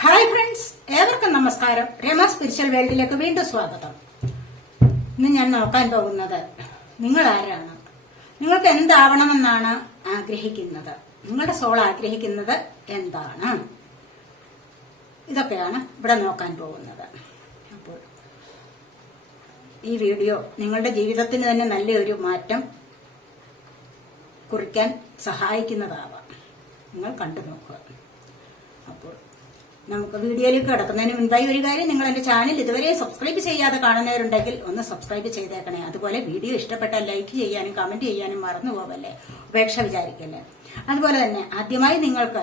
Hi friends, ഏവർക്കും നമസ്കാരം. Rama spiritual വേൾഡിലേക്ക് വീണ്ടും സ്വാഗതം. ഇന്ന് ഞാൻ നോക്കാൻ പോകുന്നത് നിങ്ങൾ ആരാണ്, നിങ്ങൾക്ക് എന്താവണമെന്നാണ് ആഗ്രഹിക്കുന്നത്, നിങ്ങളുടെ സോൾ ആഗ്രഹിക്കുന്നത് എന്താണ്, ഇതൊക്കെയാണ് ഇവിടെ നോക്കാൻ പോകുന്നത്. അപ്പോൾ ഈ വീഡിയോ നിങ്ങളുടെ ജീവിതത്തിന് തന്നെ നല്ലൊരു മാറ്റം കുറിക്കാൻ സഹായിക്കുന്നതാവാം. നിങ്ങൾ കണ്ടു നോക്കുക. അപ്പോൾ നമുക്ക് വീഡിയോയിലേക്ക് കിടക്കുന്നതിന് മുൻപായി ഒരു കാര്യം, നിങ്ങൾ എന്റെ ചാനൽ ഇതുവരെ സബ്സ്ക്രൈബ് ചെയ്യാതെ കാണുന്നവരുണ്ടെങ്കിൽ ഒന്ന് സബ്സ്ക്രൈബ് ചെയ്തേക്കണേ. അതുപോലെ വീഡിയോ ഇഷ്ടപ്പെട്ടാൽ ലൈക്ക് ചെയ്യാനും കമന്റ് ചെയ്യാനും മറന്നു പോവല്ലേ, ഉപേക്ഷ വിചാരിക്കല്ലേ. അതുപോലെ തന്നെ ആദ്യമായി നിങ്ങൾക്ക്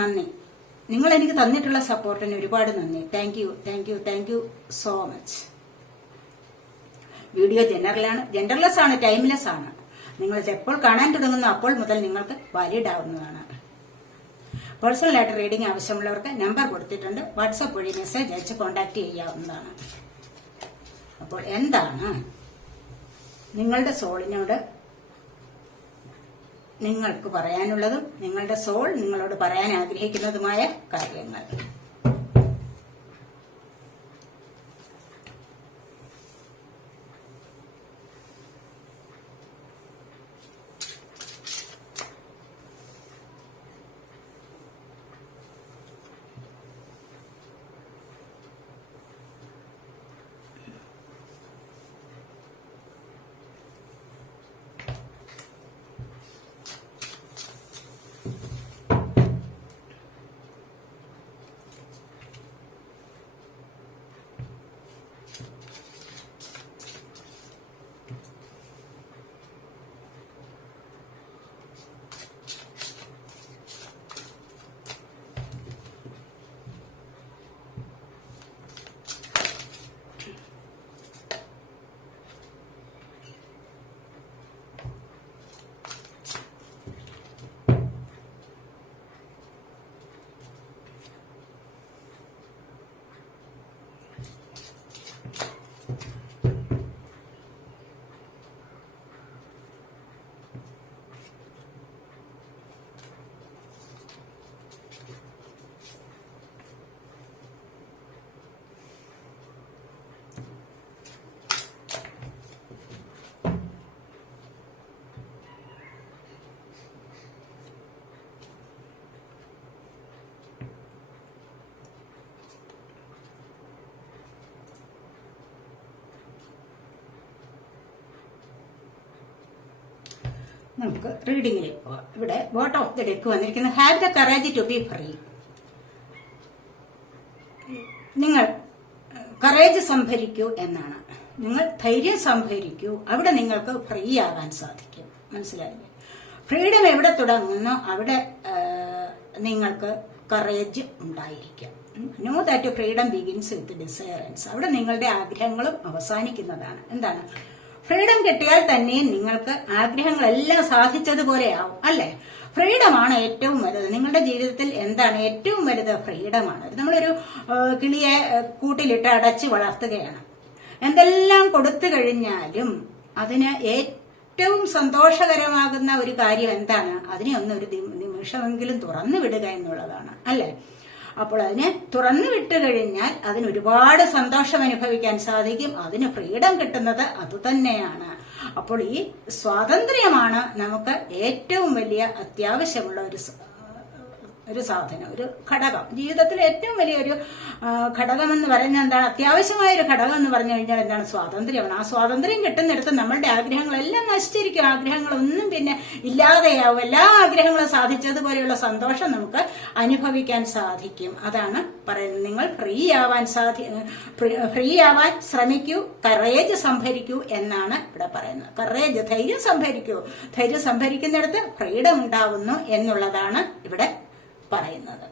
നന്ദി. നിങ്ങൾ എനിക്ക് തന്നിട്ടുള്ള സപ്പോർട്ടിന് ഒരുപാട് നന്ദി. Thank you so much. Video genderless ആണ്, ടൈംലെസ് ആണ്. നിങ്ങൾ എപ്പോൾ കാണാൻ തുടങ്ങുന്നു അപ്പോൾ മുതൽ നിങ്ങൾക്ക് വാലിഡ് ആവുന്നതാണ്. പേഴ്സണലായിട്ട് റീഡിംഗ് ആവശ്യമുള്ളവർക്ക് നമ്പർ കൊടുത്തിട്ടുണ്ട്. വാട്സാപ്പ് വഴി മെസ്സേജ് അയച്ച് കോൺടാക്ട് ചെയ്യാവുന്നതാണ്. അപ്പോൾ എന്താണ് നിങ്ങളുടെ സോളിനോട് നിങ്ങൾക്ക് പറയാനുള്ളതും നിങ്ങളുടെ സോൾ നിങ്ങളോട് പറയാൻ ആഗ്രഹിക്കുന്നതുമായ കാര്യങ്ങൾ? നമുക്ക് റീഡിങ്ങിലേക്ക് പോവാം. ഇവിടെ ബോട്ടം ഓഫ് ദി ഡെക്ക് വന്നിരിക്കുന്നത് have the courage to be free. നിങ്ങൾ കറേജ് സംഭരിക്കൂ എന്നാണ്. നിങ്ങൾ ധൈര്യം സംഭരിക്കൂ, അവിടെ നിങ്ങൾക്ക് ഫ്രീ ആകാൻ സാധിക്കും. മനസ്സിലായില്ലേ? ഫ്രീഡം എവിടെ തുടങ്ങുന്നോ അവിടെ നിങ്ങൾക്ക് കറേജ് ഉണ്ടായിരിക്കും. Know that freedom begins with desires. അവിടെ നിങ്ങളുടെ ആഗ്രഹങ്ങളും അവസാനിക്കുന്നതാണ്. എന്താണ്? ഫ്രീഡം കിട്ടിയാൽ തന്നെ നിങ്ങൾക്ക് ആഗ്രഹങ്ങളെല്ലാം സാധിച്ചതുപോലെയാവും, അല്ലെ? ഫ്രീഡമാണ് ഏറ്റവും വലുത്. നിങ്ങളുടെ ജീവിതത്തിൽ എന്താണ് ഏറ്റവും വലുത്? ഫ്രീഡമാണ്. നമ്മളൊരു കിളിയെ കൂട്ടിലിട്ട് അടച്ച് വളർത്തുകയാണ്. എന്തെല്ലാം കൊടുത്തു കഴിഞ്ഞാലും അതിന് ഏറ്റവും സന്തോഷകരമാകുന്ന ഒരു കാര്യം എന്താണ്? അതിനെ ഒരു നിമിഷമെങ്കിലും തുറന്നു വിടുക എന്നുള്ളതാണ്, അല്ലെ? അപ്പോൾ അതിനെ തുറന്നു വിട്ടു കഴിഞ്ഞാൽ അതിന് ഒരുപാട് സന്തോഷം അനുഭവിക്കാൻ സാധിക്കും. അതിന് ഫ്രീഡം കിട്ടുന്നത് അതുതന്നെയാണ്. അപ്പോൾ ഈ സ്വാതന്ത്ര്യമാണ് നമുക്ക് ഏറ്റവും വലിയ അത്യാവശ്യമുള്ള ഒരു സാധനം, ഒരു ഘടകം. ജീവിതത്തിൽ ഏറ്റവും വലിയൊരു ഘടകം എന്ന് പറയുന്നത് എന്താണ്? അത്യാവശ്യമായ ഒരു ഘടകം എന്ന് പറഞ്ഞു കഴിഞ്ഞാൽ എന്താണ്? സ്വാതന്ത്ര്യമാണ്. ആ സ്വാതന്ത്ര്യം കിട്ടുന്നിടത്ത് നമ്മളുടെ ആഗ്രഹങ്ങളെല്ലാം നശിച്ചിരിക്കും. ആഗ്രഹങ്ങളൊന്നും പിന്നെ ഇല്ലാതെയാവും. എല്ലാ ആഗ്രഹങ്ങളും സാധിച്ചതുപോലെയുള്ള സന്തോഷം നമുക്ക് അനുഭവിക്കാൻ സാധിക്കും. അതാണ് പറയുന്നത്. നിങ്ങൾ ഫ്രീ ആവാൻ ശ്രമിക്കൂ, കറേജ് സംഭരിക്കൂ എന്നാണ് ഇവിടെ പറയുന്നത്. കറേജ്, ധൈര്യം സംഭരിക്കൂ. ധൈര്യം സംഭരിക്കുന്നിടത്ത് ഫ്രീഡം ഉണ്ടാവുന്നു എന്നുള്ളതാണ് ഇവിടെ പറയുന്നത്.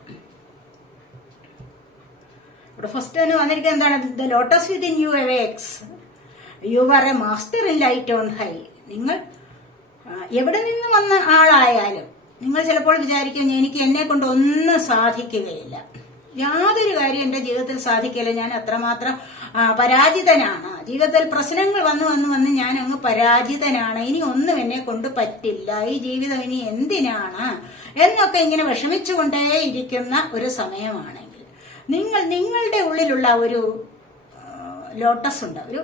ഇവിടെ ഫസ്റ്റ് തന്നെ വന്നിരിക്കുന്നത് എന്താണ്? The lotus within you awakes, you are a master in light on high. നിങ്ങൾ എവിടെ നിന്ന് വന്ന ആളായാലും നിങ്ങൾ ചിലപ്പോൾ വിചാരിക്കും എനിക്ക് എന്നെ കൊണ്ട് ഒന്നും സാധിക്കുകയില്ല. യാതൊരു കാര്യം എന്റെ ജീവിതത്തിൽ സാധിക്കില്ല, ഞാൻ അത്രമാത്രം പരാജിതനാണ്, ജീവിതത്തിൽ പ്രശ്നങ്ങൾ വന്ന് ഞാൻ അങ്ങ് പരാജിതനാണ്, ഇനി ഒന്നും എന്നെ കൊണ്ട് പറ്റില്ല, ഈ ജീവിതം ഇനി എന്തിനാണ് എന്നൊക്കെ ഇങ്ങനെ വിഷമിച്ചുകൊണ്ടേ ഇരിക്കുന്ന ഒരു സമയമാണെങ്കിൽ നിങ്ങളുടെ ഉള്ളിലുള്ള ഒരു ലോട്ടസ് ഉണ്ട്, ഒരു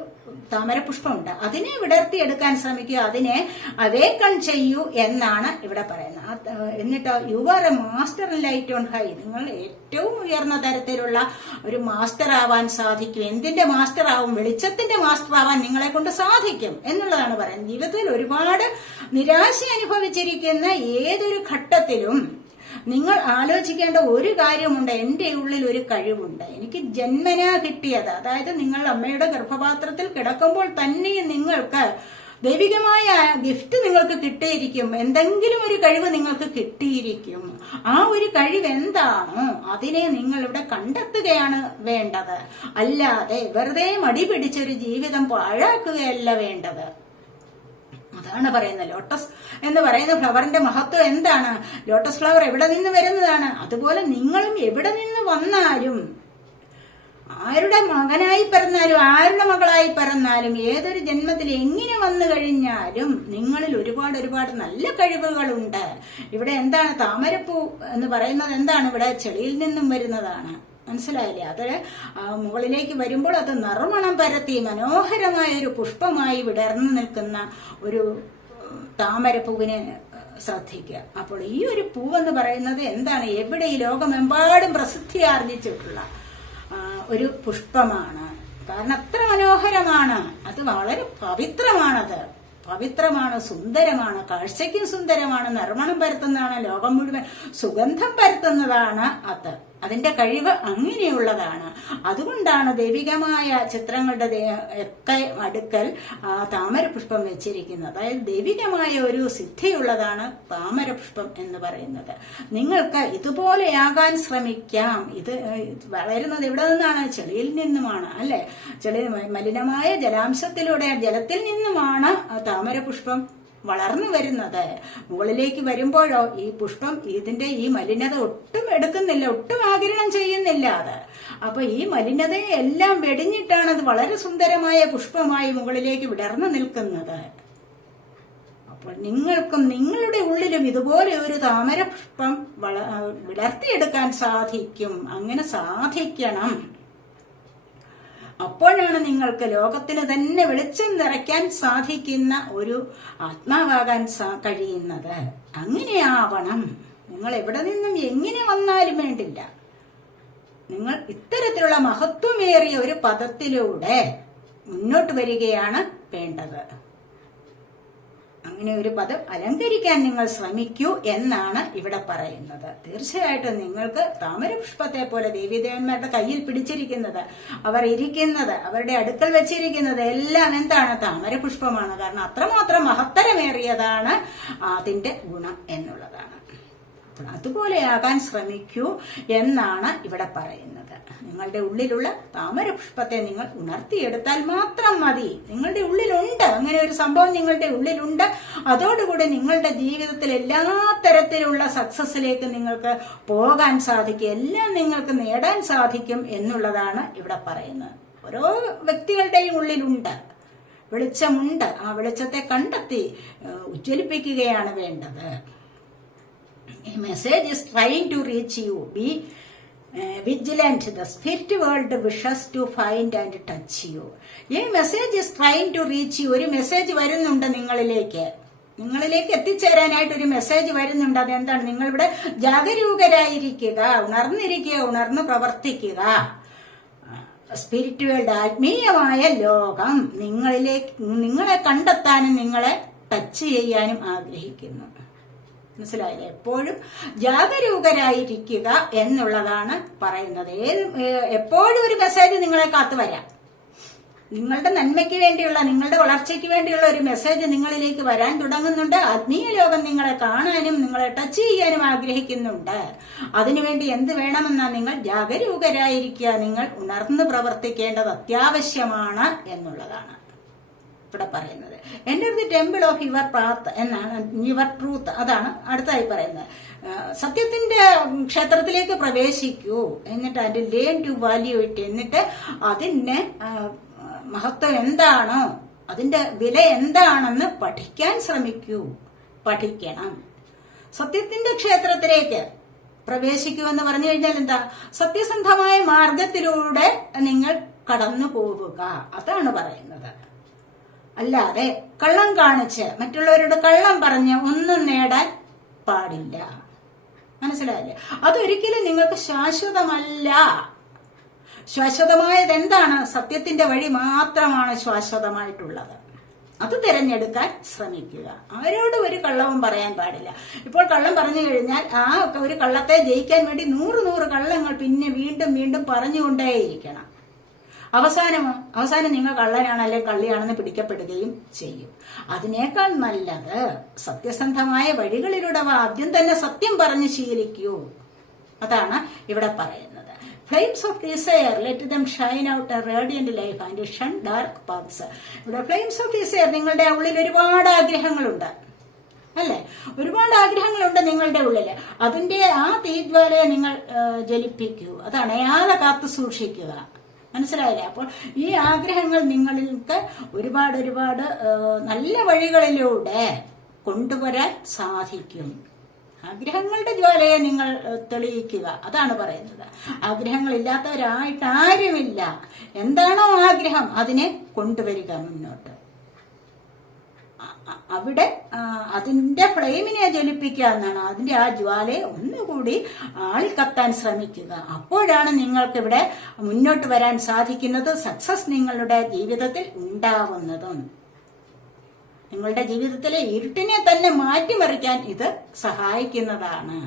താമരപുഷ്പമുണ്ട്, അതിനെ വിടർത്തിയെടുക്കാൻ ശ്രമിക്കുക, അതിനെ അവേക്കൺ ചെയ്യൂ എന്നാണ് ഇവിടെ പറയുന്നത്. എന്നിട്ട് U are a master in light on high, നിങ്ങൾ ഏറ്റവും ഉയർന്ന തരത്തിലുള്ള ഒരു മാസ്റ്റർ ആവാൻ സാധിക്കും. എന്തിന്റെ മാസ്റ്റർ ആവും? വെളിച്ചത്തിന്റെ മാസ്റ്റർ ആവാൻ നിങ്ങളെ കൊണ്ട് സാധിക്കും എന്നുള്ളതാണ് പറയുന്നത്. ജീവിതത്തിൽ ഒരുപാട് നിരാശ അനുഭവിച്ചിരിക്കുന്ന ഏതൊരു ഘട്ടത്തിലും നിങ്ങൾ ആലോചിക്കേണ്ട ഒരു കാര്യമുണ്ട്, എന്റെ ഉള്ളിൽ ഒരു കഴിവുണ്ട്, എനിക്ക് ജന്മനാ കിട്ടിയത്, അതായത് നിങ്ങൾ അമ്മയുടെ ഗർഭപാത്രത്തിൽ കിടക്കുമ്പോൾ തന്നെ നിങ്ങൾക്ക് ദൈവികമായ ഗിഫ്റ്റ് നിങ്ങൾക്ക് കിട്ടിയിരിക്കും, എന്തെങ്കിലും ഒരു കഴിവ് നിങ്ങൾക്ക് കിട്ടിയിരിക്കും. ആ ഒരു കഴിവ് എന്താണോ അതിനെ നിങ്ങൾ ഇവിടെ കണ്ടെത്തുകയാണ് വേണ്ടത്, അല്ലാതെ വെറുതെ മടി പിടിച്ചൊരു ജീവിതം പാഴാക്കുകയല്ല വേണ്ടത്. അതാണ് പറയുന്നത്. ലോട്ടസ് എന്ന് പറയുന്ന ഫ്ലവറിന്റെ മഹത്വം എന്താണ്? ലോട്ടസ് ഫ്ലവർ എവിടെ നിന്ന് വരുന്നതാണ്? അതുപോലെ നിങ്ങളും എവിടെ നിന്ന് വന്നാലും, ആരുടെ മകനായി പിറന്നാലും ആരുടെ മകളായി പിറന്നാലും ഏതൊരു ജന്മത്തിൽ എങ്ങനെ വന്നു കഴിഞ്ഞാലും നിങ്ങളിൽ ഒരുപാട് നല്ല കഴിവുകളുണ്ട്. ഇവിടെ എന്താണ് താമരപ്പൂ എന്ന് പറയുന്നത്? എന്താണ്? ഇവിടെ ചെളിയിൽ നിന്നും വരുന്നതാണ്. മനസ്സിലായില്ലേ? അത് മുകളിലേക്ക് വരുമ്പോൾ അത് നറുമണം പരത്തി മനോഹരമായ ഒരു പുഷ്പമായി വിടർന്നു നിൽക്കുന്ന ഒരു താമരപ്പൂവിനെ ശ്രദ്ധിക്കുക. അപ്പോൾ ഈ ഒരു പൂവെന്ന് പറയുന്നത് എന്താണ്? എവിടെ ഈ ലോകമെമ്പാടും പ്രസിദ്ധി ആർജിച്ചിട്ടുള്ള ഒരു പുഷ്പമാണ്. കാരണം അത്ര മനോഹരമാണ്, അത് വളരെ പവിത്രമാണ്, സുന്ദരമാണ്, കാഴ്ചയ്ക്കും സുന്ദരമാണ്, നറുമണം പരത്തുന്നതാണ്, ലോകം മുഴുവൻ സുഗന്ധം പരത്തുന്നതാണ്. അതിന്റെ കഴിവ് അങ്ങനെയുള്ളതാണ്. അതുകൊണ്ടാണ് ദൈവികമായ ചിത്രങ്ങളുടെ ഒക്കെ അടുക്കൽ താമരപുഷ്പം വെച്ചിരിക്കുന്നത്. അതായത് ദൈവികമായ ഒരു സിദ്ധിയുള്ളതാണ് താമരപുഷ്പം എന്ന് പറയുന്നത്. നിങ്ങൾക്ക് ഇതുപോലെയാകാൻ ശ്രമിക്കാം. ഇത് വളരുന്നത് എവിടെ നിന്നാണ്? ചെളിയിൽ നിന്നുമാണ്, അല്ലെ? മലിനമായ ജലാംശത്തിലൂടെ, ജലത്തിൽ നിന്നുമാണ് താമരപുഷ്പം വളർന്നു വരുന്നത്. മുകളിലേക്ക് വരുമ്പോഴോ ഈ പുഷ്പം ഇതിന്റെ ഈ മലിനത ഒട്ടും എടുക്കുന്നില്ല, ഒട്ടും ആഗിരണം ചെയ്യുന്നില്ല. അപ്പൊ ഈ മലിനതയെ എല്ലാം വെടിഞ്ഞിട്ടാണ് അത് വളരെ സുന്ദരമായ പുഷ്പമായി മുകളിലേക്ക് വിടർന്നു നിൽക്കുന്നത്. അപ്പോൾ നിങ്ങൾക്കും നിങ്ങളുടെ ഉള്ളിലും ഇതുപോലെ ഒരു താമര പുഷ്പം വിടർത്തിയെടുക്കാൻ സാധിക്കും. അങ്ങനെ സാധിക്കണം. അപ്പോഴാണ് നിങ്ങൾക്ക് ലോകത്തിന് തന്നെ വെളിച്ചം നിറയ്ക്കാൻ സാധിക്കുന്ന ഒരു ആത്മാവാകാൻ കഴിയുന്നത്. അങ്ങനെയാവണം. നിങ്ങൾ എവിടെ നിന്നും എങ്ങനെ വന്നാലും വേണ്ടില്ല, നിങ്ങൾ ഇത്തരത്തിലുള്ള മഹത്വമേറിയ ഒരു പദത്തിലൂടെ മുന്നോട്ട് വരികയാണ് വേണ്ടത്. അങ്ങനെ ഒരു പദം അലങ്കരിക്കാൻ നിങ്ങൾ ശ്രമിക്കൂ എന്നാണ് ഇവിടെ പറയുന്നത്. തീർച്ചയായിട്ടും നിങ്ങൾക്ക് താമരപുഷ്പത്തെ പോലെ ദേവീദേവന്മാരുടെ കയ്യിൽ പിടിച്ചിരിക്കുന്നത്, അവർ ഇരിക്കുന്നത്, അവരുടെ അടുക്കൽ വെച്ചിരിക്കുന്നത് എല്ലാം എന്താണ്? താമരപുഷ്പമാണ്. കാരണം അത്രമാത്രം മഹത്തരമേറിയതാണ് അതിന്റെ ഗുണം എന്നുള്ളതാണ്. അതുപോലെയാകാൻ ശ്രമിക്കൂ എന്നാണ് ഇവിടെ പറയുന്നത്. നിങ്ങളുടെ ഉള്ളിലുള്ള താമരപുഷ്പത്തെ നിങ്ങൾ ഉണർത്തിയെടുത്താൽ മാത്രം മതി. നിങ്ങളുടെ ഉള്ളിലുണ്ട്, അങ്ങനെ ഒരു സംഭവം നിങ്ങളുടെ ഉള്ളിലുണ്ട്. അതോടുകൂടി നിങ്ങളുടെ ജീവിതത്തിൽ എല്ലാ തരത്തിലുള്ള സക്സസിലേക്ക് നിങ്ങൾക്ക് പോകാൻ സാധിക്കും, എല്ലാം നിങ്ങൾക്ക് നേടാൻ സാധിക്കും എന്നുള്ളതാണ് ഇവിടെ പറയുന്നത്. ഓരോ വ്യക്തികളുടെയും ഉള്ളിലുണ്ട് വെളിച്ചമുണ്ട്. ആ വെളിച്ചത്തെ കണ്ടെത്തി ഉജ്ജ്വലിപ്പിക്കുകയാണ് വേണ്ടത്. A message is trying to reach you. Be vigilant. The spirit world wishes to find and touch you. A message is trying to reach you. ഒരു മെസ്സേജ് വരുന്നുണ്ട് നിങ്ങളിലേക്ക് എത്തിച്ചേരാനായിട്ട് ഒരു മെസ്സേജ് വരുന്നുണ്ട്. അതെന്താണ്? നിങ്ങളിവിടെ ജാഗരൂകരായിരിക്കുക, ഉണർന്നിരിക്കുക, ഉണർന്ന് പ്രവർത്തിക്കുക. സ്പിരിറ്റ് വേൾഡ്, ആത്മീയമായ ലോകം നിങ്ങളെ കണ്ടെത്താനും നിങ്ങളെ ടച്ച് ചെയ്യാനും ആഗ്രഹിക്കുന്നു. മനസ്സിലായില്ലേ? എപ്പോഴും ജാഗരൂകരായിരിക്കുക എന്നുള്ളതാണ് പറയുന്നത്. എപ്പോഴും ഒരു മെസ്സേജ് നിങ്ങളെ കാത്തു വരാം. നിങ്ങളുടെ നന്മയ്ക്ക് വേണ്ടിയുള്ള, നിങ്ങളുടെ വളർച്ചയ്ക്ക് വേണ്ടിയുള്ള ഒരു മെസ്സേജ് നിങ്ങളിലേക്ക് വരാൻ തുടങ്ങുന്നുണ്ട്. ആത്മീയ ലോകം നിങ്ങളെ കാണാനും നിങ്ങളെ ടച്ച് ചെയ്യാനും ആഗ്രഹിക്കുന്നുണ്ട്. അതിനുവേണ്ടി എന്ത് വേണമെന്നാ? നിങ്ങൾ ജാഗരൂകരായിരിക്കുക, നിങ്ങൾ ഉണർന്ന് പ്രവർത്തിക്കേണ്ടത് അത്യാവശ്യമാണ് എന്നുള്ളതാണ് ഇവിടെ പറയുന്നത്. Enter the temple of your path എന്നാണ്, യുവർ ട്രൂത്ത്, അതാണ് അടുത്തായി പറയുന്നത്. സത്യത്തിന്റെ ക്ഷേത്രത്തിലേക്ക് പ്രവേശിക്കൂ, എന്നിട്ട് അതിന്റെ ലേൺ ടു വാല്യൂ ഇട്ട്, എന്നിട്ട് അതിന്റെ മഹത്വം എന്താണോ, അതിന്റെ വില എന്താണെന്ന് പഠിക്കാൻ ശ്രമിക്കൂ. പഠിക്കണം. സത്യത്തിന്റെ ക്ഷേത്രത്തിലേക്ക് പ്രവേശിക്കൂ എന്ന് പറഞ്ഞു കഴിഞ്ഞാൽ എന്താ? സത്യസന്ധമായ മാർഗത്തിലൂടെ നിങ്ങൾ കടന്നു പോവുക, അതാണ് പറയുന്നത്. അല്ലാതെ കള്ളം കാണിച്ച് മറ്റുള്ളവരോട് കള്ളം പറഞ്ഞ് ഒന്നും നേടാൻ പാടില്ല. മനസ്സിലായില്ലേ? അതൊരിക്കലും നിങ്ങൾക്ക് ശാശ്വതമല്ല. ശാശ്വതമായത് എന്താണ്? സത്യത്തിന്റെ വഴി മാത്രമാണ് ശാശ്വതമായിട്ടുള്ളത്. അത് തിരഞ്ഞെടുക്കാൻ ശ്രമിക്കുക. ആരോടും ഒരു കള്ളവും പറയാൻ പാടില്ല. ഇപ്പോൾ കള്ളം പറഞ്ഞു കഴിഞ്ഞാൽ ആ ഒരു കള്ളത്തെ ജയിക്കാൻ വേണ്ടി 100 കള്ളങ്ങൾ പിന്നെ വീണ്ടും വീണ്ടും പറഞ്ഞുകൊണ്ടേയിരിക്കണം. അവസാനം നിങ്ങൾ കള്ളനാണ് അല്ലെങ്കിൽ കള്ളിയാണെന്ന് പിടിക്കപ്പെടുകയും ചെയ്യും. അതിനേക്കാൾ നല്ലത് സത്യസന്ധമായ വഴികളിലൂടെ ആദ്യം തന്നെ സത്യം പറഞ്ഞ് ശീലിക്കൂ. അതാണ് ഇവിടെ പറയുന്നത്. Flames of desire let them shine out a radiant life and shun dark paths. ഇവിടെ ഫ്ലെയിംസ് ഓഫ് ഡിസയർ, നിങ്ങളുടെ ഉള്ളിൽ ഒരുപാട് ആഗ്രഹങ്ങളുണ്ട് അല്ലെ? ഒരുപാട് ആഗ്രഹങ്ങളുണ്ട് നിങ്ങളുടെ ഉള്ളില്. അതിന്റെ ആ തീജ്വാലയെ നിങ്ങൾ ജ്വലിപ്പിക്കൂ. അത് അണയാതെ കാത്തു സൂക്ഷിക്കുക. മനസ്സിലായില്ലേ? അപ്പോൾ ഈ ആഗ്രഹങ്ങൾ നിങ്ങൾക്ക് ഒരുപാട് നല്ല വഴികളിലൂടെ കൊണ്ടുവരാൻ സാധിക്കും. ആഗ്രഹങ്ങളുടെ ജ്വാലയെ നിങ്ങൾ തെളിയിക്കുക, അതാണ് പറയുന്നത്. ആഗ്രഹങ്ങൾ ഇല്ലാത്തവരായിട്ട് ആരുമില്ല. എന്താണോ ആഗ്രഹം അതിനെ കൊണ്ടുവരിക മുന്നോട്ട്. അവിടെ അതിന്റെ ഫ്ലെയിമിനെ ജ്വലിപ്പിക്കുക എന്നാണ്. അതിന്റെ ആ ജ്വാലയെ ഒന്നുകൂടി ആളിക്കത്താൻ ശ്രമിക്കുക. അപ്പോഴാണ് നിങ്ങൾക്ക് ഇവിടെ മുന്നോട്ട് വരാൻ സാധിക്കുന്നത്. സക്സസ് നിങ്ങളുടെ ജീവിതത്തിൽ ഉണ്ടാവുന്നതും നിങ്ങളുടെ ജീവിതത്തിലെ ഇരുട്ടിനെ തന്നെ മാറ്റിമറിക്കാൻ ഇത് സഹായിക്കുന്നതാണ്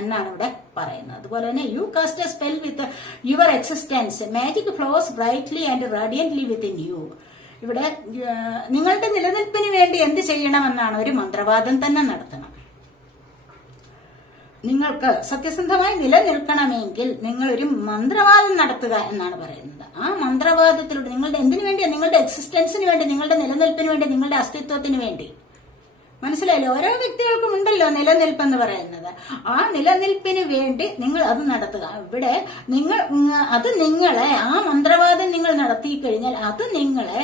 എന്നാണ് ഇവിടെ പറയുന്നത്. അതുപോലെ തന്നെ you cast a spell with your existence, magic flows brightly and radiantly within you. ഇവിടെ നിങ്ങളുടെ നിലനിൽപ്പിന് വേണ്ടി എന്ത് ചെയ്യണമെന്നാണ്? ഒരു മന്ത്രവാദം തന്നെ നടത്തണം. നിങ്ങൾക്ക് സത്യസന്ധമായി നിലനിൽക്കണമെങ്കിൽ നിങ്ങൾ ഒരു മന്ത്രവാദം നടത്തുക എന്നാണ് പറയുന്നത്. ആ മന്ത്രവാദത്തിലൂടെ നിങ്ങളുടെ എന്തിനു വേണ്ടിയാണ്? നിങ്ങളുടെ എക്സിസ്റ്റൻസിന് വേണ്ടി, നിങ്ങളുടെ നിലനിൽപ്പിന് വേണ്ടി, നിങ്ങളുടെ അസ്തിത്വത്തിന് വേണ്ടി. മനസ്സിലായില്ലേ? ഓരോ വ്യക്തികൾക്കും ഉണ്ടല്ലോ നിലനിൽപ്പെന്ന് പറയുന്നത്. ആ നിലനിൽപ്പിന് വേണ്ടി നിങ്ങൾ അത് നടത്തുക. ഇവിടെ നിങ്ങളെ ആ മന്ത്രവാദം നിങ്ങൾ നടത്തി കഴിഞ്ഞാൽ അത് നിങ്ങളെ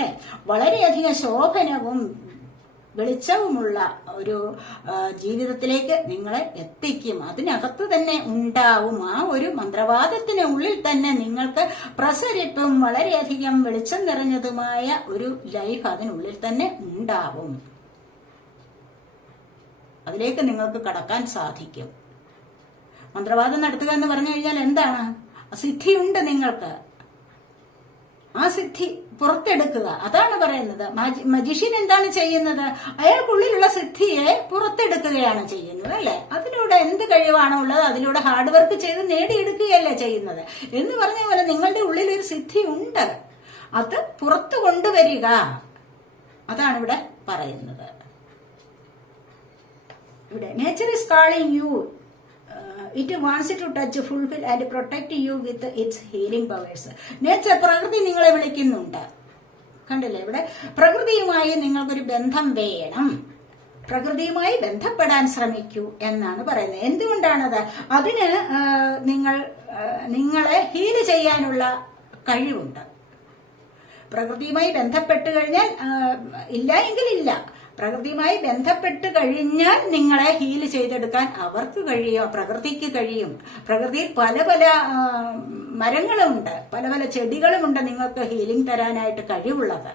വളരെയധികം ശോഭനവും വെളിച്ചവുമുള്ള ഒരു ജീവിതത്തിലേക്ക് നിങ്ങളെ എത്തിക്കും. അതിനകത്ത് തന്നെ ഉണ്ടാവും. ആ ഒരു മന്ത്രവാദത്തിന് ഉള്ളിൽ തന്നെ നിങ്ങൾക്ക് പ്രസരിപ്പും വളരെയധികം വെളിച്ചം നിറഞ്ഞതുമായ ഒരു ലൈഫ് അതിനുള്ളിൽ തന്നെ ഉണ്ടാവും. അതിലേക്ക് നിങ്ങൾക്ക് കടക്കാൻ സാധിക്കും. മന്ത്രവാദം നടത്തുക എന്ന് പറഞ്ഞു കഴിഞ്ഞാൽ എന്താണ്? സിദ്ധിയുണ്ട് നിങ്ങൾക്ക്. ആ സിദ്ധി പുറത്തെടുക്കുക, അതാണ് പറയുന്നത്. മജിഷ്യൻ എന്താണ് ചെയ്യുന്നത്? അയാൾക്കുള്ളിലുള്ള സിദ്ധിയെ പുറത്തെടുക്കുകയാണ് ചെയ്യുന്നത് അല്ലെ? അതിലൂടെ എന്ത് കഴിവാണോ ഉള്ളത് അതിലൂടെ ഹാർഡ് വർക്ക് ചെയ്ത് നേടിയെടുക്കുകയല്ലേ ചെയ്യുന്നത്. എന്ന് പറഞ്ഞ പോലെ നിങ്ങളുടെ ഉള്ളിൽ ഒരു സിദ്ധി ഉണ്ട്, അത് പുറത്തു കൊണ്ടുവരിക, അതാണ് ഇവിടെ പറയുന്നത്. ഇവിടെ nature is calling you, it wants to touch, fulfil and protect you with its healing powers. Nature, പ്രകൃതി നിങ്ങളെ വിളിക്കുന്നുണ്ട്. കണ്ടില്ലേ? ഇവിടെ പ്രകൃതിയുമായി നിങ്ങൾക്കൊരു ബന്ധം വേണം. പ്രകൃതിയുമായി ബന്ധപ്പെടാൻ ശ്രമിക്കൂ എന്നാണ് പറയുന്നത്. എന്തുകൊണ്ടാണത്? അതിന് നിങ്ങളെ ഹീൽ ചെയ്യാനുള്ള കഴിവുണ്ട്. പ്രകൃതിയുമായി ബന്ധപ്പെട്ട് കഴിഞ്ഞാൽ ഇല്ല എങ്കിൽ ഇല്ല. പ്രകൃതിയുമായി ബന്ധപ്പെട്ട് കഴിഞ്ഞാൽ നിങ്ങളെ ഹീൽ ചെയ്തെടുക്കാൻ അവർക്ക് കഴിയും, പ്രകൃതിക്ക് കഴിയും. പ്രകൃതിയിൽ പല മരങ്ങളുമുണ്ട്, പല ചെടികളുമുണ്ട് നിങ്ങൾക്ക് ഹീലിംഗ് തരാനായിട്ട് കഴിവുള്ളത്.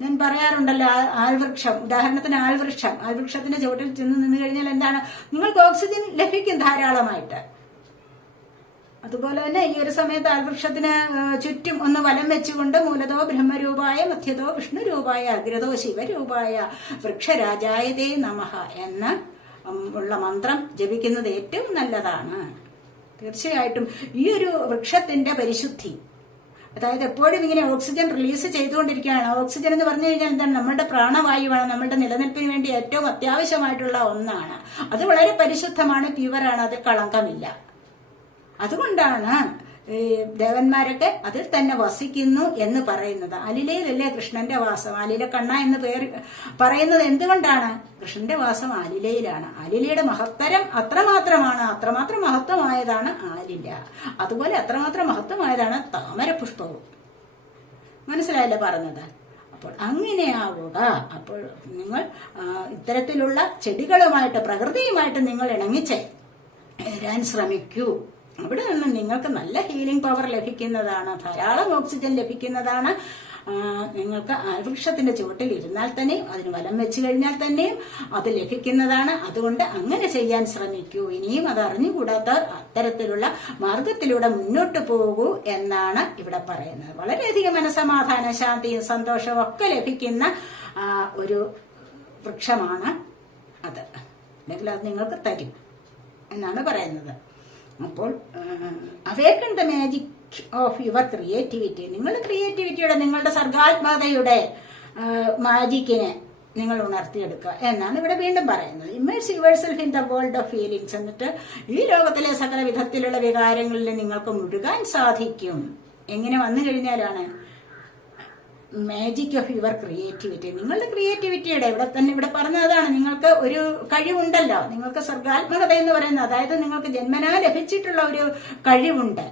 ഞാൻ പറയാറുണ്ടല്ലോ, ആൽവൃക്ഷം, ഉദാഹരണത്തിന് ആൽവൃക്ഷത്തിന്റെ ചുവട്ടിൽ ചെന്ന് നിന്ന് കഴിഞ്ഞാൽ എന്താണ്? നിങ്ങൾക്ക് ഓക്സിജൻ ലഭിക്കും ധാരാളമായിട്ട്. അതുപോലെ തന്നെ ഈ ഒരു സമയത്ത് ആൽവൃക്ഷത്തിന് ചുറ്റും ഒന്ന് വലം വെച്ചുകൊണ്ട് മൂലതോ ബ്രഹ്മരൂപായ, മധ്യതോ വിഷ്ണുരൂപായ, അഗ്രതോ ശിവരൂപായ, വൃക്ഷരാജായതേ നമഃ എന്ന് ഉള്ള മന്ത്രം ജപിക്കുന്നത് ഏറ്റവും നല്ലതാണ്. തീർച്ചയായിട്ടും ഈ ഒരു വൃക്ഷത്തിന്റെ പരിശുദ്ധി, അതായത് എപ്പോഴും ഇങ്ങനെ ഓക്സിജൻ റിലീസ് ചെയ്തുകൊണ്ടിരിക്കുകയാണ്. ഓക്സിജൻ എന്ന് പറഞ്ഞു കഴിഞ്ഞാൽ എന്താണ്? നമ്മളുടെ പ്രാണവായുവാണ്, നമ്മളുടെ നിലനിൽപ്പിന് വേണ്ടി ഏറ്റവും അത്യാവശ്യമായിട്ടുള്ള ഒന്നാണ്. അത് വളരെ പരിശുദ്ധമാണ്, പ്യുവറാണ്, അത് കളങ്കമില്ല. അതുകൊണ്ടാണ് ദേവന്മാരൊക്കെ അതിൽ തന്നെ വസിക്കുന്നു എന്ന് പറയുന്നത്. അലിലയിലല്ലേ കൃഷ്ണന്റെ വാസം. ആലില കണ്ണ എന്ന് പേര് പറയുന്നത് എന്തുകൊണ്ടാണ്? കൃഷ്ണന്റെ വാസം ആലിലയിലാണ്. ആലിലയുടെ മഹത്തരം അത്രമാത്രം മഹത്വമായതാണ് ആലില. അതുപോലെ അത്രമാത്രം മഹത്വമായതാണ് താമരപുഷ്പവും. മനസ്സിലായല്ലേ പറഞ്ഞത്? അപ്പോൾ അങ്ങനെയാവുക. അപ്പോൾ നിങ്ങൾ ഇത്തരത്തിലുള്ള ചെടികളുമായിട്ട് പ്രകൃതിയുമായിട്ട് നിങ്ങൾ ഇണങ്ങിച്ചേരാൻ ശ്രമിക്കൂ. അവിടെ നിന്ന് നിങ്ങൾക്ക് നല്ല ഹീലിംഗ് പവർ ലഭിക്കുന്നതാണ്, ധാരാളം ഓക്സിജൻ ലഭിക്കുന്നതാണ്. നിങ്ങൾക്ക് വൃക്ഷത്തിന്റെ ചുവട്ടിൽ ഇരുന്നാൽ തന്നെയും അതിന് വലം വെച്ച് കഴിഞ്ഞാൽ തന്നെയും അത് ലഭിക്കുന്നതാണ്. അതുകൊണ്ട് അങ്ങനെ ചെയ്യാൻ ശ്രമിക്കൂ. ഇനിയും അത് അറിഞ്ഞുകൂടാത്തവർ അത്തരത്തിലുള്ള മാർഗത്തിലൂടെ മുന്നോട്ട് പോകൂ എന്നാണ് ഇവിടെ പറയുന്നത്. വളരെയധികം മനസ്സമാധാനം, ശാന്തിയും സന്തോഷവും ഒക്കെ ലഭിക്കുന്ന ഒരു വൃക്ഷമാണ് അത്. അല്ലെങ്കിൽ അത് നിങ്ങൾക്ക് തരും എന്നാണ് പറയുന്നത്. അപ്പോൾ awaken the magic of your creativity. നിങ്ങളുടെ ക്രിയേറ്റിവിറ്റിയുടെ, നിങ്ങളുടെ സർഗാത്മകതയുടെ മാജിക്കിനെ നിങ്ങൾ ഉണർത്തിയെടുക്കുക എന്നാണ് ഇവിടെ വീണ്ടും പറയുന്നത്. Immerse yourself in the world of feelings. എന്നിട്ട് ഈ ലോകത്തിലെ സകല വിധത്തിലുള്ള വികാരങ്ങളിൽ നിങ്ങൾക്ക് മുഴുകാൻ സാധിക്കും. എങ്ങനെ വന്നു കഴിഞ്ഞാലാണ്? Magic of your creativity. നിങ്ങളുടെ ക്രിയേറ്റിവിറ്റിയുടെ ഇവിടെ പറഞ്ഞതാണ്. നിങ്ങൾക്ക് ഒരു കഴിവുണ്ടല്ലോ, നിങ്ങൾക്ക് സർഗാത്മകത എന്ന് പറയുന്നത്, അതായത് നിങ്ങൾക്ക് ജന്മനാ ലഭിച്ചിട്ടുള്ള ഒരു കഴിവുണ്ട്.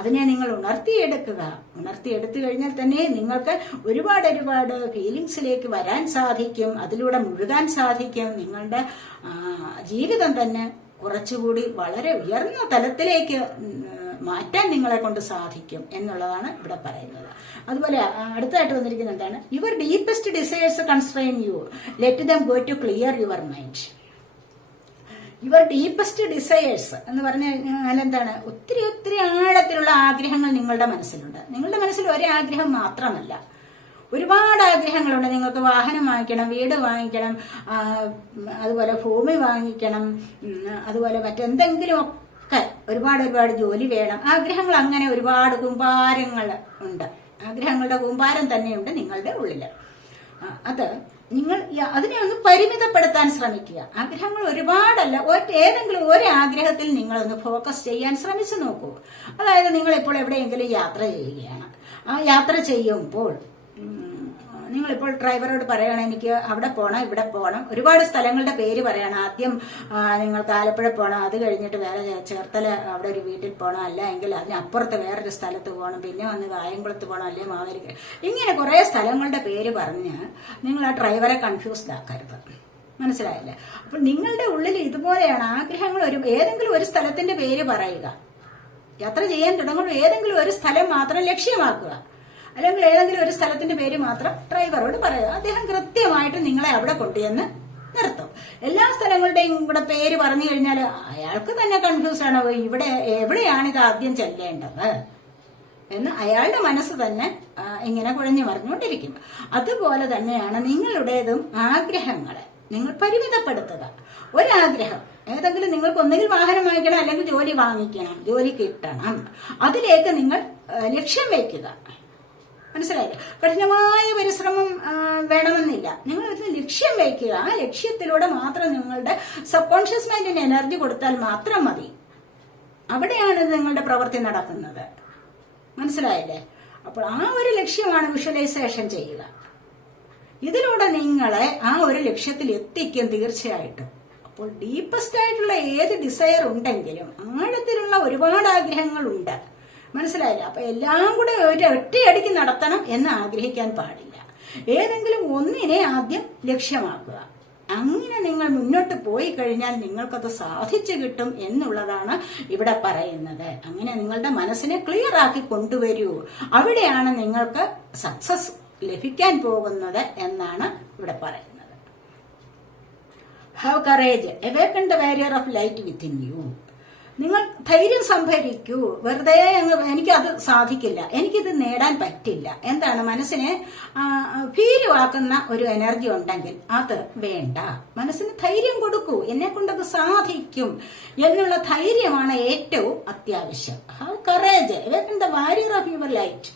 അതിനെ നിങ്ങൾ ഉണർത്തിയെടുക്കുക. ഉണർത്തിയെടുത്തു കഴിഞ്ഞാൽ തന്നെ നിങ്ങൾക്ക് ഒരുപാട് ഫീലിങ്സിലേക്ക് വരാൻ സാധിക്കും. അതിലൂടെ മുഴുകാൻ സാധിക്കും. നിങ്ങളുടെ ജീവിതം തന്നെ കുറച്ചുകൂടി വളരെ ഉയർന്ന തലത്തിലേക്ക് മാറ്റാൻ നിങ്ങളെ കൊണ്ട് സാധിക്കും എന്നുള്ളതാണ് ഇവിടെ പറയുന്നത്. അതുപോലെ അടുത്തായിട്ട് വന്നിരിക്കുന്നത് എന്താണ്? Your deepest desires constrain you, let them go to clear your mind. Your deepest desires എന്ന് പറഞ്ഞു കഴിഞ്ഞാൽ എന്താണ്? ഒത്തിരി ആഴത്തിലുള്ള ആഗ്രഹങ്ങൾ നിങ്ങളുടെ മനസ്സിലുണ്ട്. നിങ്ങളുടെ മനസ്സിൽ ഒരേ ആഗ്രഹം മാത്രമല്ല, ഒരുപാട് ആഗ്രഹങ്ങളുണ്ട്. നിങ്ങൾക്ക് വാഹനം വാങ്ങിക്കണം, വീട് വാങ്ങിക്കണം, അതുപോലെ ഭൂമി വാങ്ങിക്കണം, അതുപോലെ മറ്റെന്തെങ്കിലും ഒക്കെ ഒരുപാട് ജോലി വേണം. ആഗ്രഹങ്ങൾ അങ്ങനെ ഒരുപാട് കൂമ്പാരങ്ങൾ ഉണ്ട്. ആഗ്രഹങ്ങളുടെ കൂമ്പാരം തന്നെയുണ്ട് നിങ്ങളുടെ ഉള്ളില്. അത് നിങ്ങൾ അതിനെ ഒന്ന് പരിമിതപ്പെടുത്താൻ ശ്രമിക്കുക. ആഗ്രഹങ്ങൾ ഒരുപാടല്ല, ഏതെങ്കിലും ഒരു ആഗ്രഹത്തിൽ നിങ്ങളൊന്ന് ഫോക്കസ് ചെയ്യാൻ ശ്രമിച്ചു നോക്കൂ. അതായത് നിങ്ങൾ ഇപ്പോൾ എവിടെയെങ്കിലും യാത്ര ചെയ്യുകയാണ്. ആ യാത്ര ചെയ്യുമ്പോൾ നിങ്ങളിപ്പോൾ ഡ്രൈവറോട് പറയണം എനിക്ക് അവിടെ പോകണം, ഇവിടെ പോകണം, ഒരുപാട് സ്ഥലങ്ങളുടെ പേര് പറയണം. ആദ്യം നിങ്ങൾക്ക് ആലപ്പുഴ പോകണം, അത് കഴിഞ്ഞിട്ട് വേറെ ചേർത്തല അവിടെ ഒരു വീട്ടിൽ പോകണം, അല്ല എങ്കിൽ അതിനപ്പുറത്ത് വേറൊരു സ്ഥലത്ത് പോകണം, പിന്നെ വന്ന് കായംകുളത്ത് പോകണം, അല്ലെങ്കിൽ മാവേലിക്കര, ഇങ്ങനെ കുറെ സ്ഥലങ്ങളുടെ പേര് പറഞ്ഞ് നിങ്ങൾ ആ ഡ്രൈവറെ കൺഫ്യൂസ്ഡ് ആക്കരുത്. മനസ്സിലായില്ലേ? അപ്പോൾ നിങ്ങളുടെ ഉള്ളിൽ ഇതുപോലെയാണ് ആഗ്രഹങ്ങൾ. ഏതെങ്കിലും ഒരു സ്ഥലത്തിന്റെ പേര് പറയുക. യാത്ര ചെയ്യാൻ തുടങ്ങുമ്പോൾ ഏതെങ്കിലും ഒരു സ്ഥലം മാത്രം ലക്ഷ്യമാക്കുക. അല്ലെങ്കിൽ ഏതെങ്കിലും ഒരു സ്ഥലത്തിന്റെ പേര് മാത്രം ഡ്രൈവറോട് പറയുക. അദ്ദേഹം കൃത്യമായിട്ട് നിങ്ങളെ അവിടെ കൊണ്ടുവന്ന് നിർത്തും. എല്ലാ സ്ഥലങ്ങളുടെയും കൂടെ പേര് പറഞ്ഞു കഴിഞ്ഞാൽ അയാൾക്ക് തന്നെ കൺഫ്യൂസ് ആണ്, ഇവിടെ എവിടെയാണ് ഇത് ആദ്യം ചെല്ലേണ്ടത് എന്ന് അയാളുടെ മനസ്സ് തന്നെ ഇങ്ങനെ കുഴഞ്ഞു മറിഞ്ഞുകൊണ്ടിരിക്കും. അതുപോലെ തന്നെയാണ് നിങ്ങളുടേതും ആഗ്രഹങ്ങളെ നിങ്ങൾ പരിമിതപ്പെടുത്തുക. ഒരാഗ്രഹം ഏതെങ്കിലും നിങ്ങൾക്ക് ഒന്നുകിൽ വാഹനം വാങ്ങിക്കണം, അല്ലെങ്കിൽ ജോലി വാങ്ങിക്കണം, ജോലി കിട്ടണം, അതിലേക്ക് നിങ്ങൾ ലക്ഷ്യം വയ്ക്കുക. മനസ്സിലായില്ലേ? കഠിനമായ പരിശ്രമം വേണമെന്നില്ല. നിങ്ങൾ ഒരു ലക്ഷ്യം വയ്ക്കുക. ആ ലക്ഷ്യത്തിലൂടെ മാത്രം നിങ്ങളുടെ സബ് കോൺഷ്യസ് മൈൻഡിന് എനർജി കൊടുത്താൽ മാത്രം മതി. അവിടെയാണ് നിങ്ങളുടെ പ്രവൃത്തി നടക്കുന്നത്. മനസ്സിലായില്ലേ? അപ്പോൾ ആ ഒരു ലക്ഷ്യമാണ് വിഷ്വലൈസേഷൻ ചെയ്യുക. ഇതിലൂടെ നിങ്ങളെ ആ ഒരു ലക്ഷ്യത്തിൽ എത്തിക്കും തീർച്ചയായിട്ടും. അപ്പോൾ ഡീപ്പസ്റ്റ് ആയിട്ടുള്ള ഏത് ഡിസയർ ഉണ്ടെങ്കിലും ആഴത്തിലുള്ള ഒരുപാട് ആഗ്രഹങ്ങളുണ്ട്. മനസ്സിലായില്ല? അപ്പൊ എല്ലാം കൂടെ ഒറ്റയടിക്ക് നടത്തണം എന്ന് ആഗ്രഹിക്കാൻ പാടില്ല. ഏതെങ്കിലും ഒന്നിനെ ആദ്യം ലക്ഷ്യമാക്കുക. അങ്ങനെ നിങ്ങൾ മുന്നോട്ട് പോയി കഴിഞ്ഞാൽ നിങ്ങൾക്കത് സാധിച്ചു കിട്ടും എന്നുള്ളതാണ് ഇവിടെ പറയുന്നത്. അങ്ങനെ നിങ്ങളുടെ മനസ്സിനെ ക്ലിയർ ആക്കി കൊണ്ടുവരൂ. അവിടെയാണ് നിങ്ങൾക്ക് സക്സസ് ലഭിക്കാൻ പോകുന്നത് എന്നാണ് ഇവിടെ പറയുന്നത്. Have courage, awaken the warrior of light within U. നിങ്ങൾ ധൈര്യം സംഭരിക്കൂ. വെറുതെ എനിക്കത് സാധിക്കില്ല, എനിക്കിത് നേടാൻ പറ്റില്ല, എന്താണ് മനസ്സിനെ ഭീരുവാക്കുന്ന ഒരു എനർജി ഉണ്ടെങ്കിൽ അത് വേണ്ട. മനസ്സിന് ധൈര്യം കൊടുക്കൂ. എന്നെ കൊണ്ടത് സാധിക്കും എന്നുള്ള ധൈര്യമാണ് ഏറ്റവും അത്യാവശ്യം. Have courage, awaken the warrior of your light,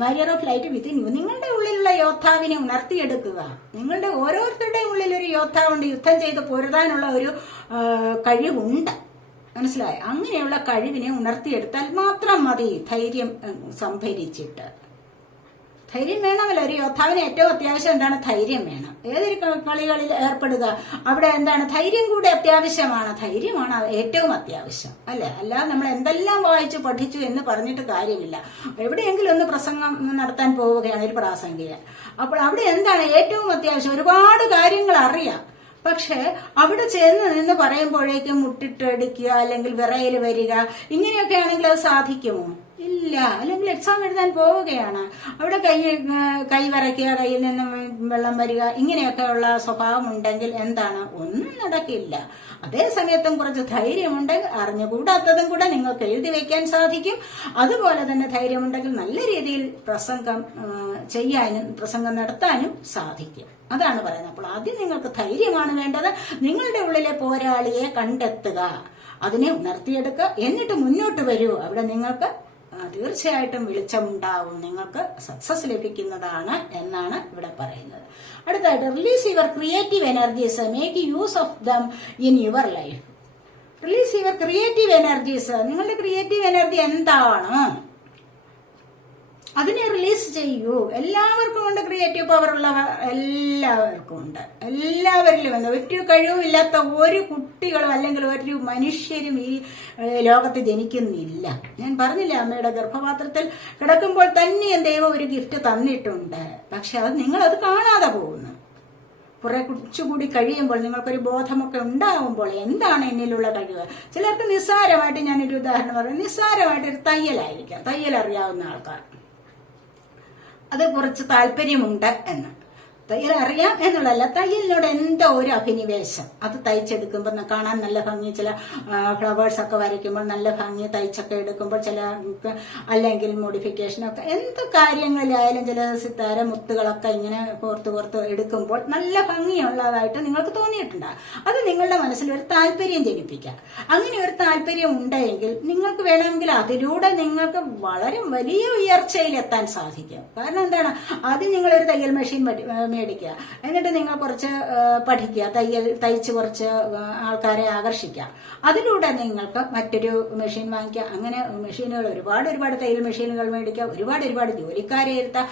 warrior of light within you. നിങ്ങളുടെ ഉള്ളിലുള്ള യോദ്ധാവിനെ ഉണർത്തിയെടുക്കുക. നിങ്ങളുടെ ഓരോരുത്തരുടെയും ഉള്ളിൽ ഒരു യോദ്ധാവുണ്ട്. യുദ്ധം ചെയ്ത് പൊരുതാനുള്ള ഒരു കഴിവുണ്ട്. മനസ്സിലായി? മനസ്സിലായി? അങ്ങനെയുള്ള കഴിവിനെ ഉണർത്തിയെടുത്താൽ മാത്രം മതി ധൈര്യം സംഭരിച്ചിട്ട്. ധൈര്യം വേണമല്ലോ. ഒരു യോദ്ധാവിന് ഏറ്റവും അത്യാവശ്യം എന്താണ്? ധൈര്യം വേണം. ഏതൊരു കളികളിൽ ഏർപ്പെടുക അവിടെ എന്താണ്? ധൈര്യം കൂടെ അത്യാവശ്യമാണ്. ധൈര്യമാണ് ഏറ്റവും അത്യാവശ്യം, അല്ലെ? അല്ലാതെ നമ്മൾ എന്തെല്ലാം വായിച്ചു പഠിച്ചു എന്ന് പറഞ്ഞിട്ട് കാര്യമില്ല. എവിടെയെങ്കിലും ഒന്ന് പ്രസംഗം നടത്താൻ പോവുകയാണ് ഒരു പ്രാസംഗികൻ. അപ്പോൾ അവിടെ എന്താണ് ഏറ്റവും അത്യാവശ്യം? ഒരുപാട് കാര്യങ്ങൾ അറിയാം. പക്ഷെ അവിടെ ചെന്ന് നിന്ന് പറയുമ്പോഴേക്കും മുട്ടിട്ടടിക്കുക, അല്ലെങ്കിൽ വിറയിൽ വരിക, ഇങ്ങനെയൊക്കെ ആണെങ്കിൽ അത് സാധിക്കുമോ? ഇല്ല. അല്ലെങ്കിൽ എക്സാം എഴുതാൻ പോവുകയാണ്, അവിടെ കൈ വിറയ്ക്കുക, കയ്യിൽ നിന്നും വെള്ളം വരിക, ഇങ്ങനെയൊക്കെയുള്ള സ്വഭാവം ഉണ്ടെങ്കിൽ എന്താണ്? ഒന്നും നടക്കില്ല. അതേ സമയത്തും കുറച്ച് ധൈര്യമുണ്ടെങ്കിൽ അറിഞ്ഞുകൂടാത്തതും കൂടെ നിങ്ങൾക്ക് എഴുതി വെക്കാൻ സാധിക്കും. അതുപോലെ തന്നെ ധൈര്യമുണ്ടെങ്കിൽ നല്ല രീതിയിൽ പ്രസംഗം ചെയ്യാനും പ്രസംഗം നടത്താനും സാധിക്കും. അതാണ് പറയുന്നത്. അപ്പോൾ ആദ്യം നിങ്ങൾക്ക് ധൈര്യമാണ് വേണ്ടത്. നിങ്ങളുടെ ഉള്ളിലെ പോരാളിയെ കണ്ടെത്തുക, അതിനെ ഉണർത്തിയെടുക്കുക, എന്നിട്ട് മുന്നോട്ട് വരൂ. അവിടെ നിങ്ങൾക്ക് തീർച്ചയായിട്ടും വെളിച്ചമുണ്ടാവും, നിങ്ങൾക്ക് സക്സസ് ലഭിക്കുന്നതാണ് എന്നാണ് ഇവിടെ പറയുന്നത്. അടുത്തായിട്ട് release your creative energies, make use of them in your life. Release your creative energies. നിങ്ങളുടെ ക്രിയേറ്റീവ് എനർജി എന്താണ്? അതിനെ റിലീസ് ചെയ്യൂ. എല്ലാവർക്കും ഉണ്ട് ക്രിയേറ്റീവ് പവർ ഉള്ളവർ, എല്ലാവർക്കും ഉണ്ട്. എല്ലാവരിലും ഉണ്ട്. ഒരു കഴിവുമില്ലാത്ത ഒരു കുട്ടികളും അല്ലെങ്കിൽ ഒരു മനുഷ്യരും ഈ ലോകത്ത് ജനിക്കുന്നില്ല. ഞാൻ പറഞ്ഞില്ല, അമ്മയുടെ ഗർഭപാത്രത്തിൽ കിടക്കുമ്പോൾ തന്നെ ദൈവം ഒരു ഗിഫ്റ്റ് തന്നിട്ടുണ്ട്. പക്ഷെ അത് നിങ്ങളത് കാണാതെ പോകുന്നു. കുറെ കുറച്ചുകൂടി കഴിയുമ്പോൾ നിങ്ങൾക്കൊരു ബോധമൊക്കെ ഉണ്ടാവുമ്പോൾ എന്താണ് എന്നിലുള്ള കഴിവ്? ചിലർക്ക് നിസ്സാരമായിട്ട്, ഞാനൊരു ഉദാഹരണം പറയാം, നിസ്സാരമായിട്ടൊരു തയ്യലായിരിക്കാം. തയ്യൽ അറിയാവുന്ന ആൾക്കാർ, അത് കുറച്ച് താല്പര്യമുണ്ട് എന്ന്. തയ്യൽ അറിയാം എന്നുള്ളതല്ല, തയ്യലിനോട് എന്തോ ഒരു അഭിനിവേശം. അത് തയ്ച്ചെടുക്കുമ്പോൾ കാണാൻ നല്ല ഭംഗി, ചില ഫ്ലവേഴ്സ് ഒക്കെ വരയ്ക്കുമ്പോൾ നല്ല ഭംഗി, തയ്ച്ചൊക്കെ എടുക്കുമ്പോൾ ചില, അല്ലെങ്കിൽ മോഡിഫിക്കേഷനൊക്കെ എന്ത് കാര്യങ്ങളിലായാലും ചില സിത്താര മുത്തുകളൊക്കെ ഇങ്ങനെ കോർത്ത് എടുക്കുമ്പോൾ നല്ല ഭംഗിയുള്ളതായിട്ട് നിങ്ങൾക്ക് തോന്നിയിട്ടുണ്ടാകും. അത് നിങ്ങളുടെ മനസ്സിൽ ഒരു താല്പര്യം ജനിപ്പിക്കുക. അങ്ങനെ ഒരു താല്പര്യം ഉണ്ടെങ്കിൽ നിങ്ങൾക്ക് വേണമെങ്കിൽ അതിലൂടെ നിങ്ങൾക്ക് വളരെ വലിയ ഉയർച്ചയിലെത്താൻ സാധിക്കും. കാരണം എന്താണ്? ആദ്യം നിങ്ങളൊരു തയ്യൽ മെഷീൻ മേടിക്കുക, എന്നിട്ട് നിങ്ങൾ കുറച്ച് പഠിക്കുക, തയ്ച്ച് കുറച്ച് ആൾക്കാരെ ആകർഷിക്കുക. അതിലൂടെ നിങ്ങൾക്ക് മറ്റൊരു മെഷീൻ വാങ്ങിക്കുക. അങ്ങനെ മെഷീനുകൾ ഒരുപാട് തയ്യൽ മെഷീനുകൾ മേടിക്കുക, ഒരുപാട് ജോലിക്കാരെ ഇരുത്തുക,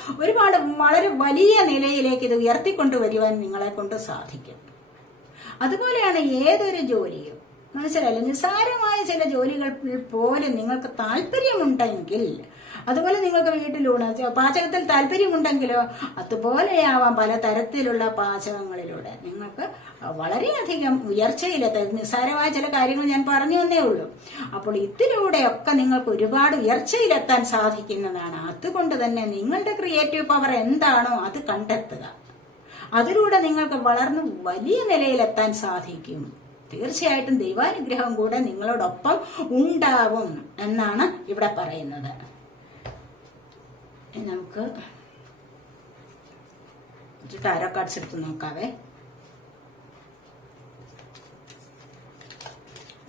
വളരെ വലിയ നിലയിലേക്ക് ഇത് ഉയർത്തിക്കൊണ്ടുവരുവാൻ നിങ്ങളെ കൊണ്ട് സാധിക്കും. അതുപോലെയാണ് ഏതൊരു ജോലിയും. മനസ്സിലായില്ലേ? നിസ്സാരമായ ചില ജോലികൾ പോലും നിങ്ങൾക്ക് താല്പര്യമുണ്ടെങ്കിൽ, അതുപോലെ നിങ്ങൾക്ക് വീട്ടിലൂടെ പാചകത്തിൽ താല്പര്യമുണ്ടെങ്കിലോ അതുപോലെയാവാം പല തരത്തിലുള്ള പാചകങ്ങളിലൂടെ നിങ്ങൾക്ക് വളരെയധികം ഉയർച്ചയിലെത്താം. നിസ്സാരമായ ചില കാര്യങ്ങൾ ഞാൻ പറഞ്ഞു തന്നേ ഉള്ളൂ. അപ്പോൾ ഇതിലൂടെയൊക്കെ നിങ്ങൾക്ക് ഒരുപാട് ഉയർച്ചയിലെത്താൻ സാധിക്കുന്നതാണ്. അതുകൊണ്ട് തന്നെ നിങ്ങളുടെ ക്രിയേറ്റീവ് പവർ എന്താണോ അത് കണ്ടെത്തുക. അതിലൂടെ നിങ്ങൾക്ക് വളർന്ന് വലിയ നിലയിലെത്താൻ സാധിക്കും. തീർച്ചയായിട്ടും ദൈവാനുഗ്രഹം കൂടെ നിങ്ങളോടൊപ്പം ഉണ്ടാവും എന്നാണ് ഇവിടെ പറയുന്നത്. നമുക്ക് ടാരോ കാർഡ്സ് എടുത്ത് നോക്കാവേ.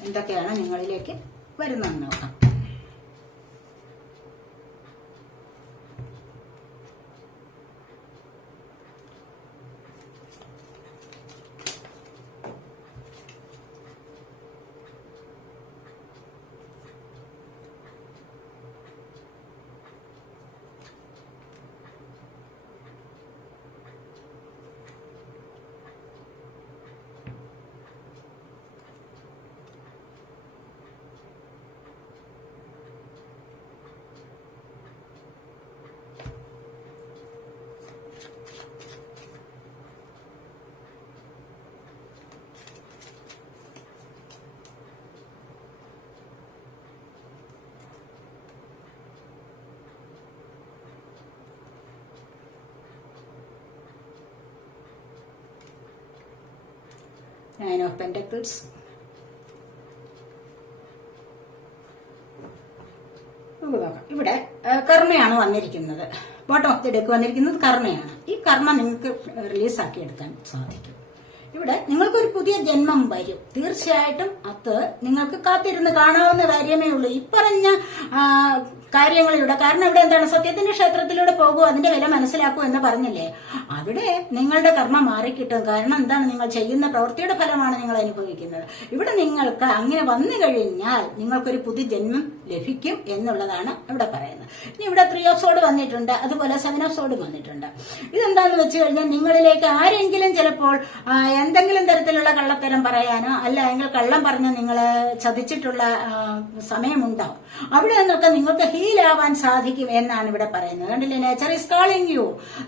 എന്തൊക്കെയാണ് നിങ്ങളിലേക്ക് വരുന്നതെന്ന് നോക്കാം. Nine of Pentacles, ഇവിടെ കർമ്മയാണ് വന്നിരിക്കുന്നത്. ബോട്ടം ഓഫ് ദി ഡെക്ക് വന്നിരിക്കുന്നത് കർമ്മയാണ്. ഈ കർമ്മ നിങ്ങൾക്ക് റിലീസാക്കി എടുക്കാൻ സാധിക്കും. ഇവിടെ നിങ്ങൾക്കൊരു പുതിയ ജന്മം വരും. തീർച്ചയായിട്ടും അത് നിങ്ങൾക്ക് കാത്തിരുന്ന് കാണാവുന്ന കാര്യമേ ഉള്ളൂ. ഈ പറഞ്ഞ കാര്യങ്ങളിലൂടെ. കാരണം ഇവിടെ എന്താണ്, സത്യത്തിന്റെ ക്ഷേത്രത്തിലൂടെ പോകൂ, അതിന്റെ വില മനസ്സിലാക്കൂ എന്ന് പറഞ്ഞില്ലേ. അവിടെ നിങ്ങളുടെ കർമ്മം മാറിക്കിട്ടും. കാരണം എന്താണ്, നിങ്ങൾ ചെയ്യുന്ന പ്രവൃത്തിയുടെ ഫലമാണ് നിങ്ങൾ അനുഭവിക്കുന്നത്. ഇവിടെ നിങ്ങൾക്ക് അങ്ങനെ വന്നു കഴിഞ്ഞാൽ നിങ്ങൾക്കൊരു പുതിയ ജന്മം ലഭിക്കും എന്നുള്ളതാണ് ഇവിടെ പറയുന്നത്. ഇനി ഇവിടെ 3 of Swords വന്നിട്ടുണ്ട്, അതുപോലെ 7 of Swords വന്നിട്ടുണ്ട്. ഇതെന്താന്ന് വെച്ച് കഴിഞ്ഞാൽ നിങ്ങളിലേക്ക് ആരെങ്കിലും ചിലപ്പോൾ എന്തെങ്കിലും തരത്തിലുള്ള കള്ളത്തരം പറയാനോ അല്ലെങ്കിൽ കള്ളം പറഞ്ഞ് നിങ്ങളെ ചതിച്ചിട്ടുള്ള സമയമുണ്ടാവും. അവിടെ നിന്നൊക്കെ നിങ്ങൾക്ക് ഹീലാവാൻ സാധിക്കും എന്നാണ് ഇവിടെ പറയുന്നത്. കണ്ടില്ലേ, നേച്ചർ ഈസ് കാളിംഗ് യു.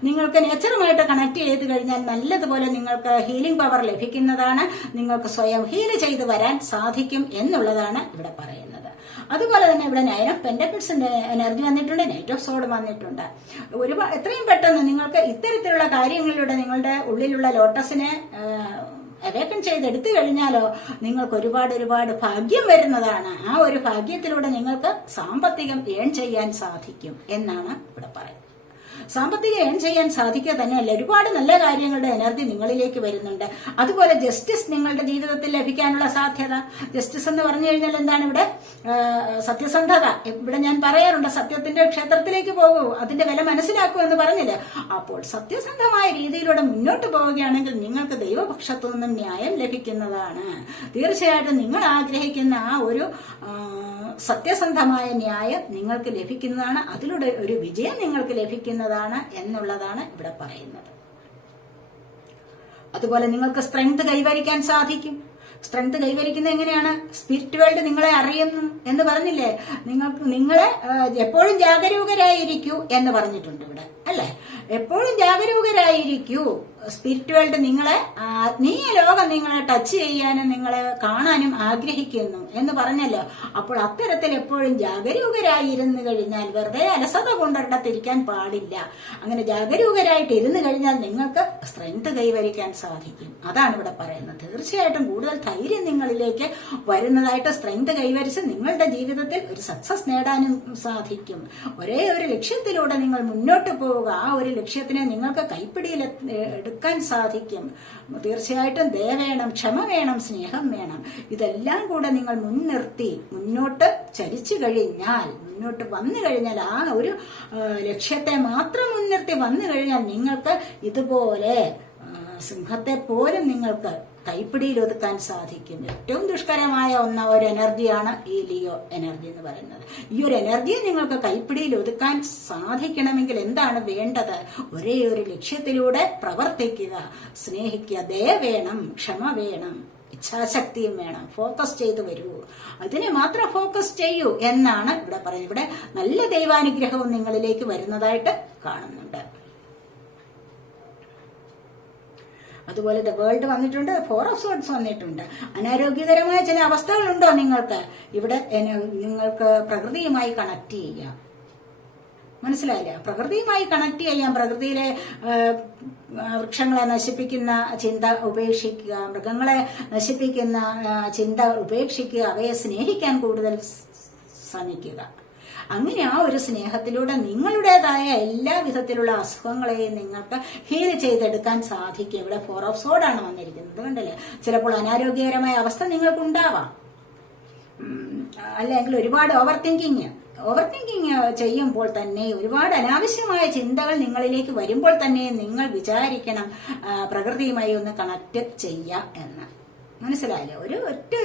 നിങ്ങൾക്ക് നേച്ചറുമായിട്ട് കണക്ട് ചെയ്ത് കഴിഞ്ഞാൽ നല്ലതുപോലെ നിങ്ങൾക്ക് ഹീലിംഗ് പവർ ലഭിക്കുന്നതാണ്. നിങ്ങൾക്ക് സ്വയം ഹീൽ ചെയ്ത് വരാൻ സാധിക്കും എന്നുള്ളതാണ് ഇവിടെ പറയുന്നത്. അതുപോലെ തന്നെ ഇവിടെ 9 of Pentaclesന്റെ എനർജി വന്നിട്ടുണ്ട്, Knight of Swords വന്നിട്ടുണ്ട്. എത്രയും പെട്ടെന്ന് നിങ്ങൾക്ക് ഇത്തരത്തിലുള്ള കാര്യങ്ങളിലൂടെ നിങ്ങളുടെ ഉള്ളിലുള്ള ലോട്ടസിനെ അവേക്കൺ ചെയ്തെടുത്തു കഴിഞ്ഞാലോ നിങ്ങൾക്ക് ഒരുപാട് ഭാഗ്യം വരുന്നതാണ്. ആ ഒരു ഭാഗ്യത്തിലൂടെ നിങ്ങൾക്ക് സാമ്പത്തികം ഏൺ ചെയ്യാൻ സാധിക്കും എന്നാണ് ഇവിടെ പറയുന്നത്. സാമ്പത്തികം ഏൺ ചെയ്യാൻ സാധിക്കുക തന്നെയല്ല, ഒരുപാട് നല്ല കാര്യങ്ങളുടെ എനർജി നിങ്ങളിലേക്ക് വരുന്നുണ്ട്. അതുപോലെ ജസ്റ്റിസ് നിങ്ങളുടെ ജീവിതത്തിൽ ലഭിക്കാനുള്ള സാധ്യത. ജസ്റ്റിസ് എന്ന് പറഞ്ഞു കഴിഞ്ഞാൽ എന്താണ് ഇവിടെ, സത്യസന്ധത. ഇവിടെ ഞാൻ പറയാറുണ്ട്, സത്യത്തിന്റെ ക്ഷേത്രത്തിലേക്ക് പോകൂ, അതിന്റെ വില മനസ്സിലാക്കൂ എന്ന് പറഞ്ഞില്ല. അപ്പോൾ സത്യസന്ധമായ രീതിയിലൂടെ മുന്നോട്ട് പോവുകയാണെങ്കിൽ നിങ്ങൾക്ക് ദൈവപക്ഷത്തു നിന്നും ന്യായം ലഭിക്കുന്നതാണ്. തീർച്ചയായിട്ടും നിങ്ങൾ ആഗ്രഹിക്കുന്ന ആ ഒരു സത്യസന്ധമായ ന്യായം നിങ്ങൾക്ക് ലഭിക്കുന്നതാണ്. അതിലൂടെ ഒരു വിജയം നിങ്ങൾക്ക് ലഭിക്കുന്നതാണ് എന്നുള്ളതാണ് ഇവിടെ പറയുന്നത്. അതുപോലെ നിങ്ങൾക്ക് സ്ട്രെങ്ത് കൈവരിക്കാൻ സാധിക്കും. സ്ട്രെങ്ത് കൈവരിക്കുന്നത് എങ്ങനെയാണ്, സ്പിരിറ്റ് വേൾഡ് നിങ്ങളെ അറിയുന്നു എന്ന് പറഞ്ഞില്ലേ. നിങ്ങളെ എപ്പോഴും ജാഗരൂകരായിരിക്കൂ എന്ന് പറഞ്ഞിട്ടുണ്ട് ഇവിടെ, അല്ലെ. എപ്പോഴും ജാഗരൂകരായിരിക്കൂ. സ്പിരിറ്റ് വേൾഡ് നിങ്ങളെ, ആത്മീയ ലോകം നിങ്ങളെ ടച്ച് ചെയ്യാനും നിങ്ങളെ കാണാനും ആഗ്രഹിക്കുന്നു എന്ന് പറഞ്ഞല്ലോ. അപ്പോൾ അത്തരത്തിൽ എപ്പോഴും ജാഗരൂകരായിരുന്നു കഴിഞ്ഞാൽ വെറുതെ അലസത കൊണ്ടിടത്തിരിക്കാൻ പാടില്ല. അങ്ങനെ ജാഗരൂകരായിട്ട് ഇരുന്ന് കഴിഞ്ഞാൽ നിങ്ങൾക്ക് സ്ട്രെങ്ത് കൈവരിക്കാൻ സാധിക്കും. അതാണ് ഇവിടെ പറയുന്നത്. തീർച്ചയായിട്ടും കൂടുതൽ ധൈര്യം നിങ്ങളിലേക്ക് വരുന്നതായിട്ട്, സ്ട്രെങ്ത് കൈവരിച്ച് നിങ്ങളുടെ ജീവിതത്തിൽ ഒരു സക്സസ് നേടാനും സാധിക്കും. ഒരേ ഒരു ലക്ഷ്യത്തിലൂടെ നിങ്ങൾ മുന്നോട്ട് പോവുക. ആ ഒരു ലക്ഷ്യത്തിനെ നിങ്ങൾക്ക് കൈപ്പിടിയിൽ എടുക്കാൻ സാധിക്കും. തീർച്ചയായിട്ടും ദയ വേണം, ക്ഷമ വേണം, സ്നേഹം വേണം. ഇതെല്ലാം കൂടെ നിങ്ങൾ മുൻനിർത്തി മുന്നോട്ട് ചരിച്ചു കഴിഞ്ഞാൽ, മുന്നോട്ട് വന്നു കഴിഞ്ഞാൽ, ആ ഒരു ലക്ഷ്യത്തെ മാത്രം മുൻനിർത്തി വന്നു കഴിഞ്ഞാൽ നിങ്ങൾക്ക് ഇതുപോലെ സിംഹത്തെ പോലും നിങ്ങൾക്ക് കൈപ്പിടിയിൽ ഒതുക്കാൻ സാധിക്കും. ഏറ്റവും ദുഷ്കരമായ ഒരു എനർജിയാണ് ഈ ലിയോ എനർജി എന്ന് പറയുന്നത്. ഈ ഒരു എനർജിയെ നിങ്ങൾക്ക് കൈപ്പിടിയിൽ ഒതുക്കാൻ സാധിക്കണമെങ്കിൽ എന്താണ് വേണ്ടത്? ഒരേ ഒരു ലക്ഷ്യത്തിലൂടെ പ്രവർത്തിക്കുക, സ്നേഹിക്കുക, ദയ വേണം, ക്ഷമ വേണം, ഇച്ഛാശക്തിയും വേണം. ഫോക്കസ് ചെയ്ത് വരൂ, അതിനെ മാത്രം ഫോക്കസ് ചെയ്യൂ എന്നാണ് ഇവിടെ പറയുന്നത്. ഇവിടെ നല്ല ദൈവാനുഗ്രഹവും നിങ്ങളിലേക്ക് വരുന്നതായിട്ട് കാണുന്നുണ്ട്. അതുപോലെ ദ വേൾഡ് വന്നിട്ടുണ്ട്, 4 of Swords വന്നിട്ടുണ്ട്. അനാരോഗ്യകരമായ ചില അവസ്ഥകളുണ്ടോ നിങ്ങൾക്ക്? ഇവിടെ നിങ്ങൾക്ക് പ്രകൃതിയുമായി കണക്ട് ചെയ്യാം. മനസ്സിലായില്ല? പ്രകൃതിയുമായി കണക്ട് ചെയ്യാം. പ്രകൃതിയിലെ വൃക്ഷങ്ങളെ നശിപ്പിക്കുന്ന ചിന്ത ഉപേക്ഷിക്കുക, മൃഗങ്ങളെ നശിപ്പിക്കുന്ന ചിന്ത ഉപേക്ഷിക്കുക, അവയെ സ്നേഹിക്കാൻ കൂടുതൽ ശ്രമിക്കുക. അങ്ങനെ ആ ഒരു സ്നേഹത്തിലൂടെ നിങ്ങളുടേതായ എല്ലാ വിധത്തിലുള്ള അസുഖങ്ങളെയും നിങ്ങൾക്ക് ഹീൽ ചെയ്തെടുക്കാൻ സാധിക്കും. ഇവിടെ 4 of Swords ആണ് വന്നിരിക്കുന്നത്, കണ്ടല്ലേ. ചിലപ്പോൾ അനാരോഗ്യകരമായ അവസ്ഥ നിങ്ങൾക്കുണ്ടാവാം, അല്ലെങ്കിൽ ഒരുപാട് ഓവർ തിങ്കിങ് ചെയ്യുമ്പോൾ തന്നെ, ഒരുപാട് അനാവശ്യമായ ചിന്തകൾ നിങ്ങളിലേക്ക് വരുമ്പോൾ തന്നെ നിങ്ങൾ വിചാരിക്കണം പ്രകൃതിയുമായി ഒന്ന് കണക്ട് ചെയ്യാം എന്ന്. മനസ്സിലായില്ലേ?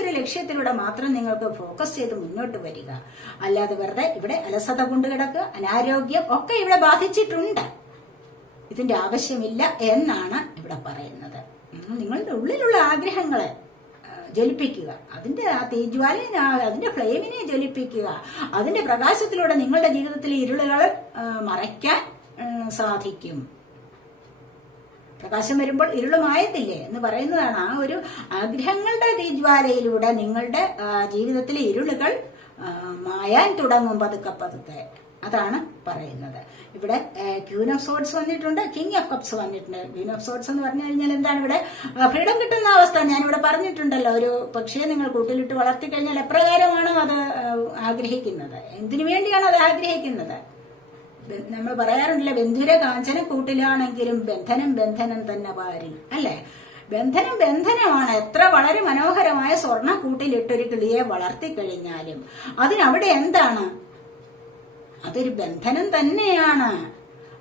ഒരു ലക്ഷ്യത്തിലൂടെ മാത്രം നിങ്ങൾക്ക് ഫോക്കസ് ചെയ്ത് മുന്നോട്ട് വരിക. അല്ലാതെ വെറുതെ ഇവിടെ അലസത കൊണ്ട് കിടക്കുക, അനാരോഗ്യം ഒക്കെ ഇവിടെ ബാധിച്ചിട്ടുണ്ട്. ഇതിന്റെ ആവശ്യമില്ല എന്നാണ് ഇവിടെ പറയുന്നത്. നിങ്ങളുടെ ഉള്ളിലുള്ള ആഗ്രഹങ്ങളെ ജ്വലിപ്പിക്കുക, അതിന്റെ ആ തീജ്വാലിനെ, അതിന്റെ ഫ്ലെയിമിനെ ജ്വലിപ്പിക്കുക. അതിന്റെ പ്രകാശത്തിലൂടെ നിങ്ങളുടെ ജീവിതത്തിലെ ഇരുളുകൾ മറയ്ക്കാൻ സാധിക്കും. പ്രകാശം വരുമ്പോൾ ഇരുളുമായത്തില്ലേ എന്ന് പറയുന്നതാണ്. ആ ഒരു ആഗ്രഹങ്ങളുടെ തീജ്വാലയിലൂടെ നിങ്ങളുടെ ജീവിതത്തിലെ ഇരുളുകൾ മായാൻ തുടങ്ങും പതുക്കെ പതുക്കെ. അതാണ് പറയുന്നത്. ഇവിടെ ക്യൂൻ ഓഫ് സോഡ്സ് വന്നിട്ടുണ്ട്, കിങ് ഓഫ് കപ്സ് വന്നിട്ടുണ്ട്. ക്യൂൻ ഓഫ് സോഡ്സ് എന്ന് പറഞ്ഞു കഴിഞ്ഞാൽ എന്താണ്? ഇവിടെ ഫ്രീഡം കിട്ടുന്ന അവസ്ഥ ഞാനിവിടെ പറഞ്ഞിട്ടുണ്ടല്ലോ. ഒരു പക്ഷിയെ നിങ്ങൾ കൂട്ടിലിട്ട് വളർത്തി കഴിഞ്ഞാൽ എപ്രകാരമാണോ അത് ആഗ്രഹിക്കുന്നത്, എന്തിനു വേണ്ടിയാണ് അത് ആഗ്രഹിക്കുന്നത്? നമ്മൾ പറയാറുണ്ടല്ലോ, ബന്ധുര കാഞ്ചന കൂട്ടിലാണെങ്കിലും ബന്ധനം ബന്ധനം തന്നെ പാരിൽ, അല്ലെ? ബന്ധനമാണ്. എത്ര വളരെ മനോഹരമായ സ്വർണ്ണക്കൂട്ടിലിട്ടൊരു കിളിയെ വളർത്തിക്കഴിഞ്ഞാലും അതിനവിടെ എന്താണ്? അതൊരു ബന്ധനം തന്നെയാണ്.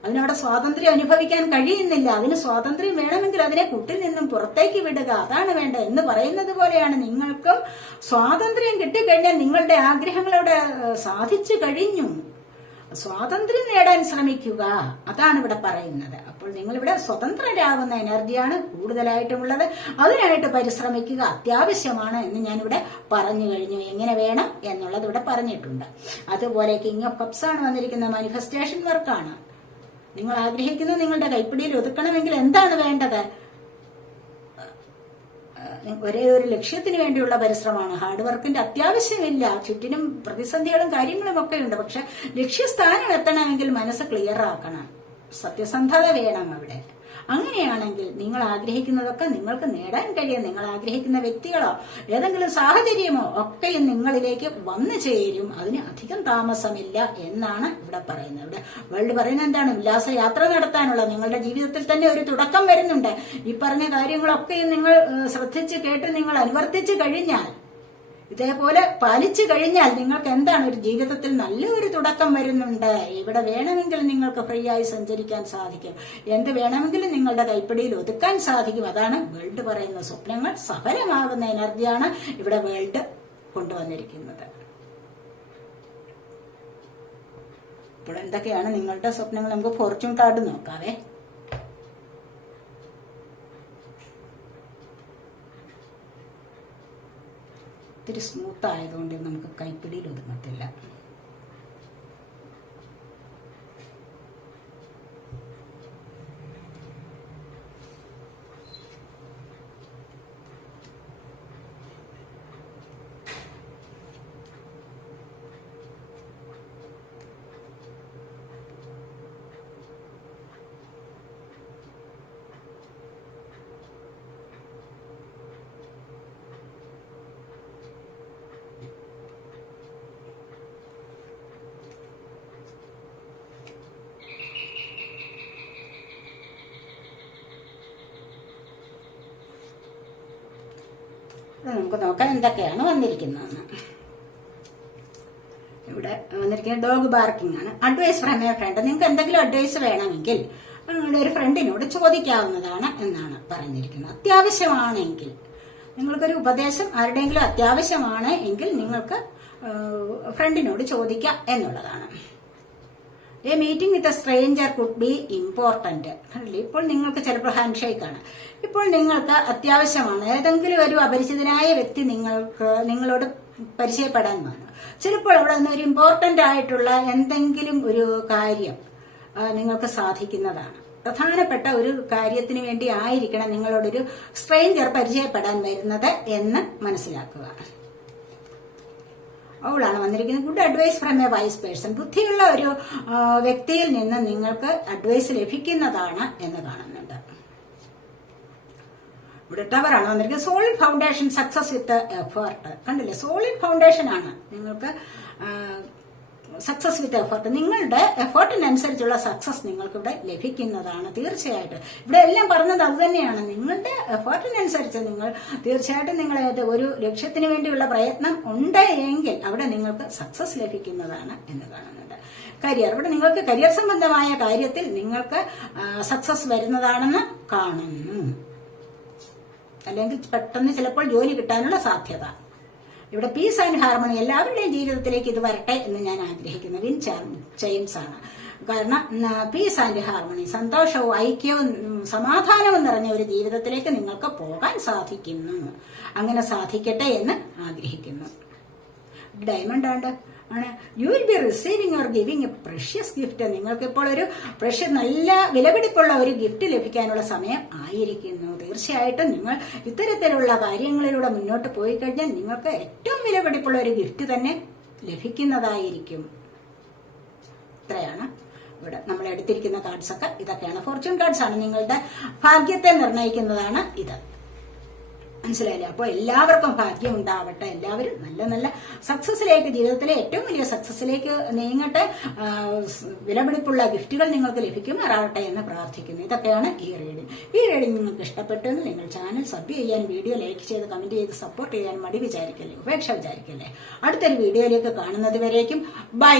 അതിനവിടെ സ്വാതന്ത്ര്യം അനുഭവിക്കാൻ കഴിയുന്നില്ല. അതിന് സ്വാതന്ത്ര്യം വേണമെങ്കിൽ അതിനെ കൂട്ടിൽ നിന്നും പുറത്തേക്ക് വിടുക, അതാണ് വേണ്ടത് എന്ന് പറയുന്നത് പോലെയാണ്. നിങ്ങൾക്കും സ്വാതന്ത്ര്യം കിട്ടിക്കഴിഞ്ഞാൽ നിങ്ങളുടെ ആഗ്രഹങ്ങളവിടെ സാധിച്ചു കഴിഞ്ഞു. സ്വാതന്ത്ര്യം നേടാൻ ശ്രമിക്കുക, അതാണ് ഇവിടെ പറയുന്നത്. അപ്പോൾ നിങ്ങളിവിടെ സ്വതന്ത്രരാകുന്ന എനർജിയാണ് കൂടുതലായിട്ടുമുള്ളത്. അതിനായിട്ട് പരിശ്രമിക്കുക അത്യാവശ്യമാണ് എന്ന് ഞാനിവിടെ പറഞ്ഞു കഴിഞ്ഞു. എങ്ങനെ വേണം എന്നുള്ളത് ഇവിടെ പറഞ്ഞിട്ടുണ്ട്. അതുപോലെ കിങ് ഓഫ് കപ്സ് ആണ് വന്നിരിക്കുന്ന മാനിഫെസ്റ്റേഷൻ വർക്കാണ്. നിങ്ങൾ ആഗ്രഹിക്കുന്നത് നിങ്ങളുടെ കൈപ്പിടിയിൽ ഒതുക്കണമെങ്കിൽ എന്താണ് വേണ്ടത്? ഒരേ ഒരു ലക്ഷ്യത്തിന് വേണ്ടിയുള്ള പരിശ്രമമാണ്. ഹാർഡ് വർക്കിന്റെ അത്യാവശ്യമില്ല. ചുറ്റിനും പ്രതിസന്ധികളും കാര്യങ്ങളും ഒക്കെ ഉണ്ട്. പക്ഷെ ലക്ഷ്യസ്ഥാനം എത്തണമെങ്കിൽ മനസ്സ് ക്ലിയർ ആക്കണം. സത്യസന്ധത വേണം അവിടെ. അങ്ങനെയാണെങ്കിൽ നിങ്ങൾ ആഗ്രഹിക്കുന്നതൊക്കെ നിങ്ങൾക്ക് നേടാൻ കഴിയും. നിങ്ങൾ ആഗ്രഹിക്കുന്ന വ്യക്തികളോ ഏതെങ്കിലും സാഹചര്യമോ ഒക്കെയും നിങ്ങളിലേക്ക് വന്നു ചേരും. അതിന് അധികം താമസമില്ല എന്നാണ് ഇവിടെ പറയുന്നത്. ഇവിടെ വേൾഡ് പറയുന്നത് എന്താണ്? ഉല്ലാസയാത്ര നടത്താനുള്ള നിങ്ങളുടെ ജീവിതത്തിൽ തന്നെ ഒരു തുടക്കം വരുന്നുണ്ട്. ഈ പറഞ്ഞ കാര്യങ്ങളൊക്കെയും നിങ്ങൾ ശ്രദ്ധിച്ച് കേട്ട് നിങ്ങൾ അനുവർത്തിച്ചു കഴിഞ്ഞാൽ, ഇതേപോലെ പാലിച്ചു കഴിഞ്ഞാൽ നിങ്ങൾക്ക് എന്താണ്? ഒരു ജീവിതത്തിൽ നല്ലൊരു തുടക്കം വരുന്നുണ്ട്. ഇവിടെ വേണമെങ്കിൽ നിങ്ങൾക്ക് ഫ്രീ ആയി സഞ്ചരിക്കാൻ സാധിക്കും. എന്ത് വേണമെങ്കിലും നിങ്ങളുടെ കൈപ്പിടിയിൽ ഒതുക്കാൻ സാധിക്കും. അതാണ് വേൾഡ് പറയുന്ന. സ്വപ്നങ്ങൾ സഫലമാകുന്ന എനർജിയാണ് ഇവിടെ വേൾഡ് കൊണ്ടുവന്നിരിക്കുന്നത്. ഇപ്പോൾ എന്തൊക്കെയാണ് നിങ്ങളുടെ സ്വപ്നങ്ങൾ? നമുക്ക് ഫോർച്യൂൺ കാർഡ് നോക്കാവേ. ഒത്തിരി സ്മൂത്ത് ആയതുകൊണ്ട് നമുക്ക് കൈപ്പിടിയിൽ ഒതുങ്ങത്തില്ല. നമുക്ക് നോക്കാം എന്തൊക്കെയാണ് വന്നിരിക്കുന്നതെന്ന്. ഇവിടെ വന്നിരിക്കുന്ന ഡോഗ് ബാർക്കിംഗ് ആണ്. Advice from a friend. നിങ്ങൾക്ക് എന്തെങ്കിലും അഡ്വൈസ് വേണമെങ്കിൽ നിങ്ങളുടെ ഒരു ഫ്രണ്ടിനോട് ചോദിക്കാവുന്നതാണ് എന്നാണ് പറഞ്ഞിരിക്കുന്നത്. അത്യാവശ്യമാണെങ്കിൽ നിങ്ങൾക്കൊരു ഉപദേശം ആരുടെയെങ്കിലും അത്യാവശ്യമാണ് എങ്കിൽ നിങ്ങൾക്ക് ഫ്രണ്ടിനോട് ചോദിക്കാം എന്നുള്ളതാണ്. A meeting with a stranger could be important. ഇപ്പോൾ നിങ്ങൾക്ക് ചിലപ്പോൾ ഹാൻഡ് ഷേക്ക് ആണ്. ഇപ്പോൾ നിങ്ങൾക്ക് അത്യാവശ്യമാണ്. ഏതെങ്കിലും ഒരു അപരിചിതനായ വ്യക്തി നിങ്ങളോട് പരിചയപ്പെടാൻ വേണം. ചിലപ്പോൾ അവിടെ നിന്ന് ഒരു ഇമ്പോർട്ടന്റ് ആയിട്ടുള്ള എന്തെങ്കിലും ഒരു കാര്യം നിങ്ങൾക്ക് സാധിക്കുന്നതാണ്. പ്രധാനപ്പെട്ട ഒരു കാര്യത്തിന് വേണ്ടി ആയിരിക്കണം നിങ്ങളോടൊരു സ്ട്രേഞ്ചർ പരിചയപ്പെടാൻ വരുന്നത് എന്ന് മനസ്സിലാക്കുക. അവളാണ് വന്നിരിക്കുന്നത്. Good advice from a wise person. ബുദ്ധിയുള്ള ഒരു വ്യക്തിയിൽ നിന്ന് നിങ്ങൾക്ക് അഡ്വൈസ് ലഭിക്കുന്നതാണ് എന്ന് കാണുന്നുണ്ട്. ഇവിടെ ടവറാണ് വന്നിരിക്കുന്നത്. Solid foundation, success with effort. കണ്ടില്ലേ? സോളിഡ് ഫൗണ്ടേഷൻ ആണ് നിങ്ങൾക്ക്. സക്സസ് വിത്ത് എഫേർട്ട്, നിങ്ങളുടെ എഫേർട്ടിനനുസരിച്ചുള്ള സക്സസ് നിങ്ങൾക്ക് ഇവിടെ ലഭിക്കുന്നതാണ് തീർച്ചയായിട്ടും. ഇവിടെ എല്ലാം പറഞ്ഞത് അത് തന്നെയാണ്. നിങ്ങളുടെ എഫേർട്ടിനനുസരിച്ച് നിങ്ങൾ തീർച്ചയായിട്ടും നിങ്ങൾ ഒരു ലക്ഷ്യത്തിന് വേണ്ടിയുള്ള പ്രയത്നം ഉണ്ട് എങ്കിൽ അവിടെ നിങ്ങൾക്ക് സക്സസ് ലഭിക്കുന്നതാണ് എന്ന് കാണുന്നുണ്ട്. കരിയർ, ഇവിടെ നിങ്ങൾക്ക് കരിയർ സംബന്ധമായ കാര്യത്തിൽ നിങ്ങൾക്ക് സക്സസ് വരുന്നതാണെന്ന് കാണുന്നു. അല്ലെങ്കിൽ പെട്ടെന്ന് ചിലപ്പോൾ ജോലി കിട്ടാനുള്ള സാധ്യത. ഇവിടെ പീസ് ആൻഡ് ഹാർമണി, എല്ലാവരുടെയും ജീവിതത്തിലേക്ക് ഇത് വരട്ടെ എന്ന് ഞാൻ ആഗ്രഹിക്കുന്നു. വിൻ ചെയിംസ് ആണ്. കാരണം പീസ് ആൻഡ് ഹാർമണി, സന്തോഷവും ഐക്യവും സമാധാനവും നിറഞ്ഞ ഒരു ജീവിതത്തിലേക്ക് നിങ്ങൾക്ക് പോകാൻ സാധിക്കുന്നു. അങ്ങനെ സാധിക്കട്ടെ എന്ന് ആഗ്രഹിക്കുന്നു. ഡയമണ്ട് ആണ്. You will be receiving or giving A precious gift. നിങ്ങൾക്ക് ഇപ്പോൾ ഒരു നല്ല വിലപിടിപ്പുള്ള ഒരു ഗിഫ്റ്റ് ലഭിക്കാനുള്ള സമയം ആയിരിക്കുന്നു. തീർച്ചയായിട്ടും നിങ്ങൾ ഇത്തരത്തിലുള്ള കാര്യങ്ങളിലൂടെ മുന്നോട്ട് പോയി കഴിഞ്ഞാൽ നിങ്ങൾക്ക് ഏറ്റവും വിലപിടിപ്പുള്ള ഒരു ഗിഫ്റ്റ് തന്നെ ലഭിക്കുന്നതായിരിക്കും. ഇത്രയാണ് ഇവിടെ നമ്മൾ എടുത്തിരിക്കുന്ന കാർഡ്സ് ഒക്കെ. ഇതൊക്കെയാണ് ഫോർച്യൂൺ കാർഡ്സ് ആണ്. നിങ്ങളുടെ ഭാഗ്യത്തെ നിർണ്ണയിക്കുന്നതാണ് ഇത്. മനസ്സിലായില്ലേ? അപ്പോൾ എല്ലാവർക്കും ഭാഗ്യം ഉണ്ടാവട്ടെ. എല്ലാവരും നല്ല നല്ല സക്സസിലേക്ക്, ജീവിതത്തിലെ ഏറ്റവും വലിയ സക്സസിലേക്ക് നീങ്ങട്ടെ. വിലപിടിപ്പുള്ള ഗിഫ്റ്റുകൾ നിങ്ങൾക്ക് ലഭിക്കുമാറാവട്ടെ എന്ന് പ്രാർത്ഥിക്കുന്നു. ഇതൊക്കെയാണ് ഈ റീഡിംഗ്. ഈ റീഡിംഗ് നിങ്ങൾക്ക് ഇഷ്ടപ്പെട്ടെന്ന് നിങ്ങൾ ചാനൽ സബ് ചെയ്യാൻ, വീഡിയോ ലൈക്ക് ചെയ്ത് കമന്റ് ചെയ്ത് സപ്പോർട്ട് ചെയ്യാൻ മടി വിചാരിക്കല്ലേ, ഉപേക്ഷ വിചാരിക്കല്ലേ. അടുത്തൊരു വീഡിയോയിലേക്ക് കാണുന്നത് വരേക്കും ബൈ.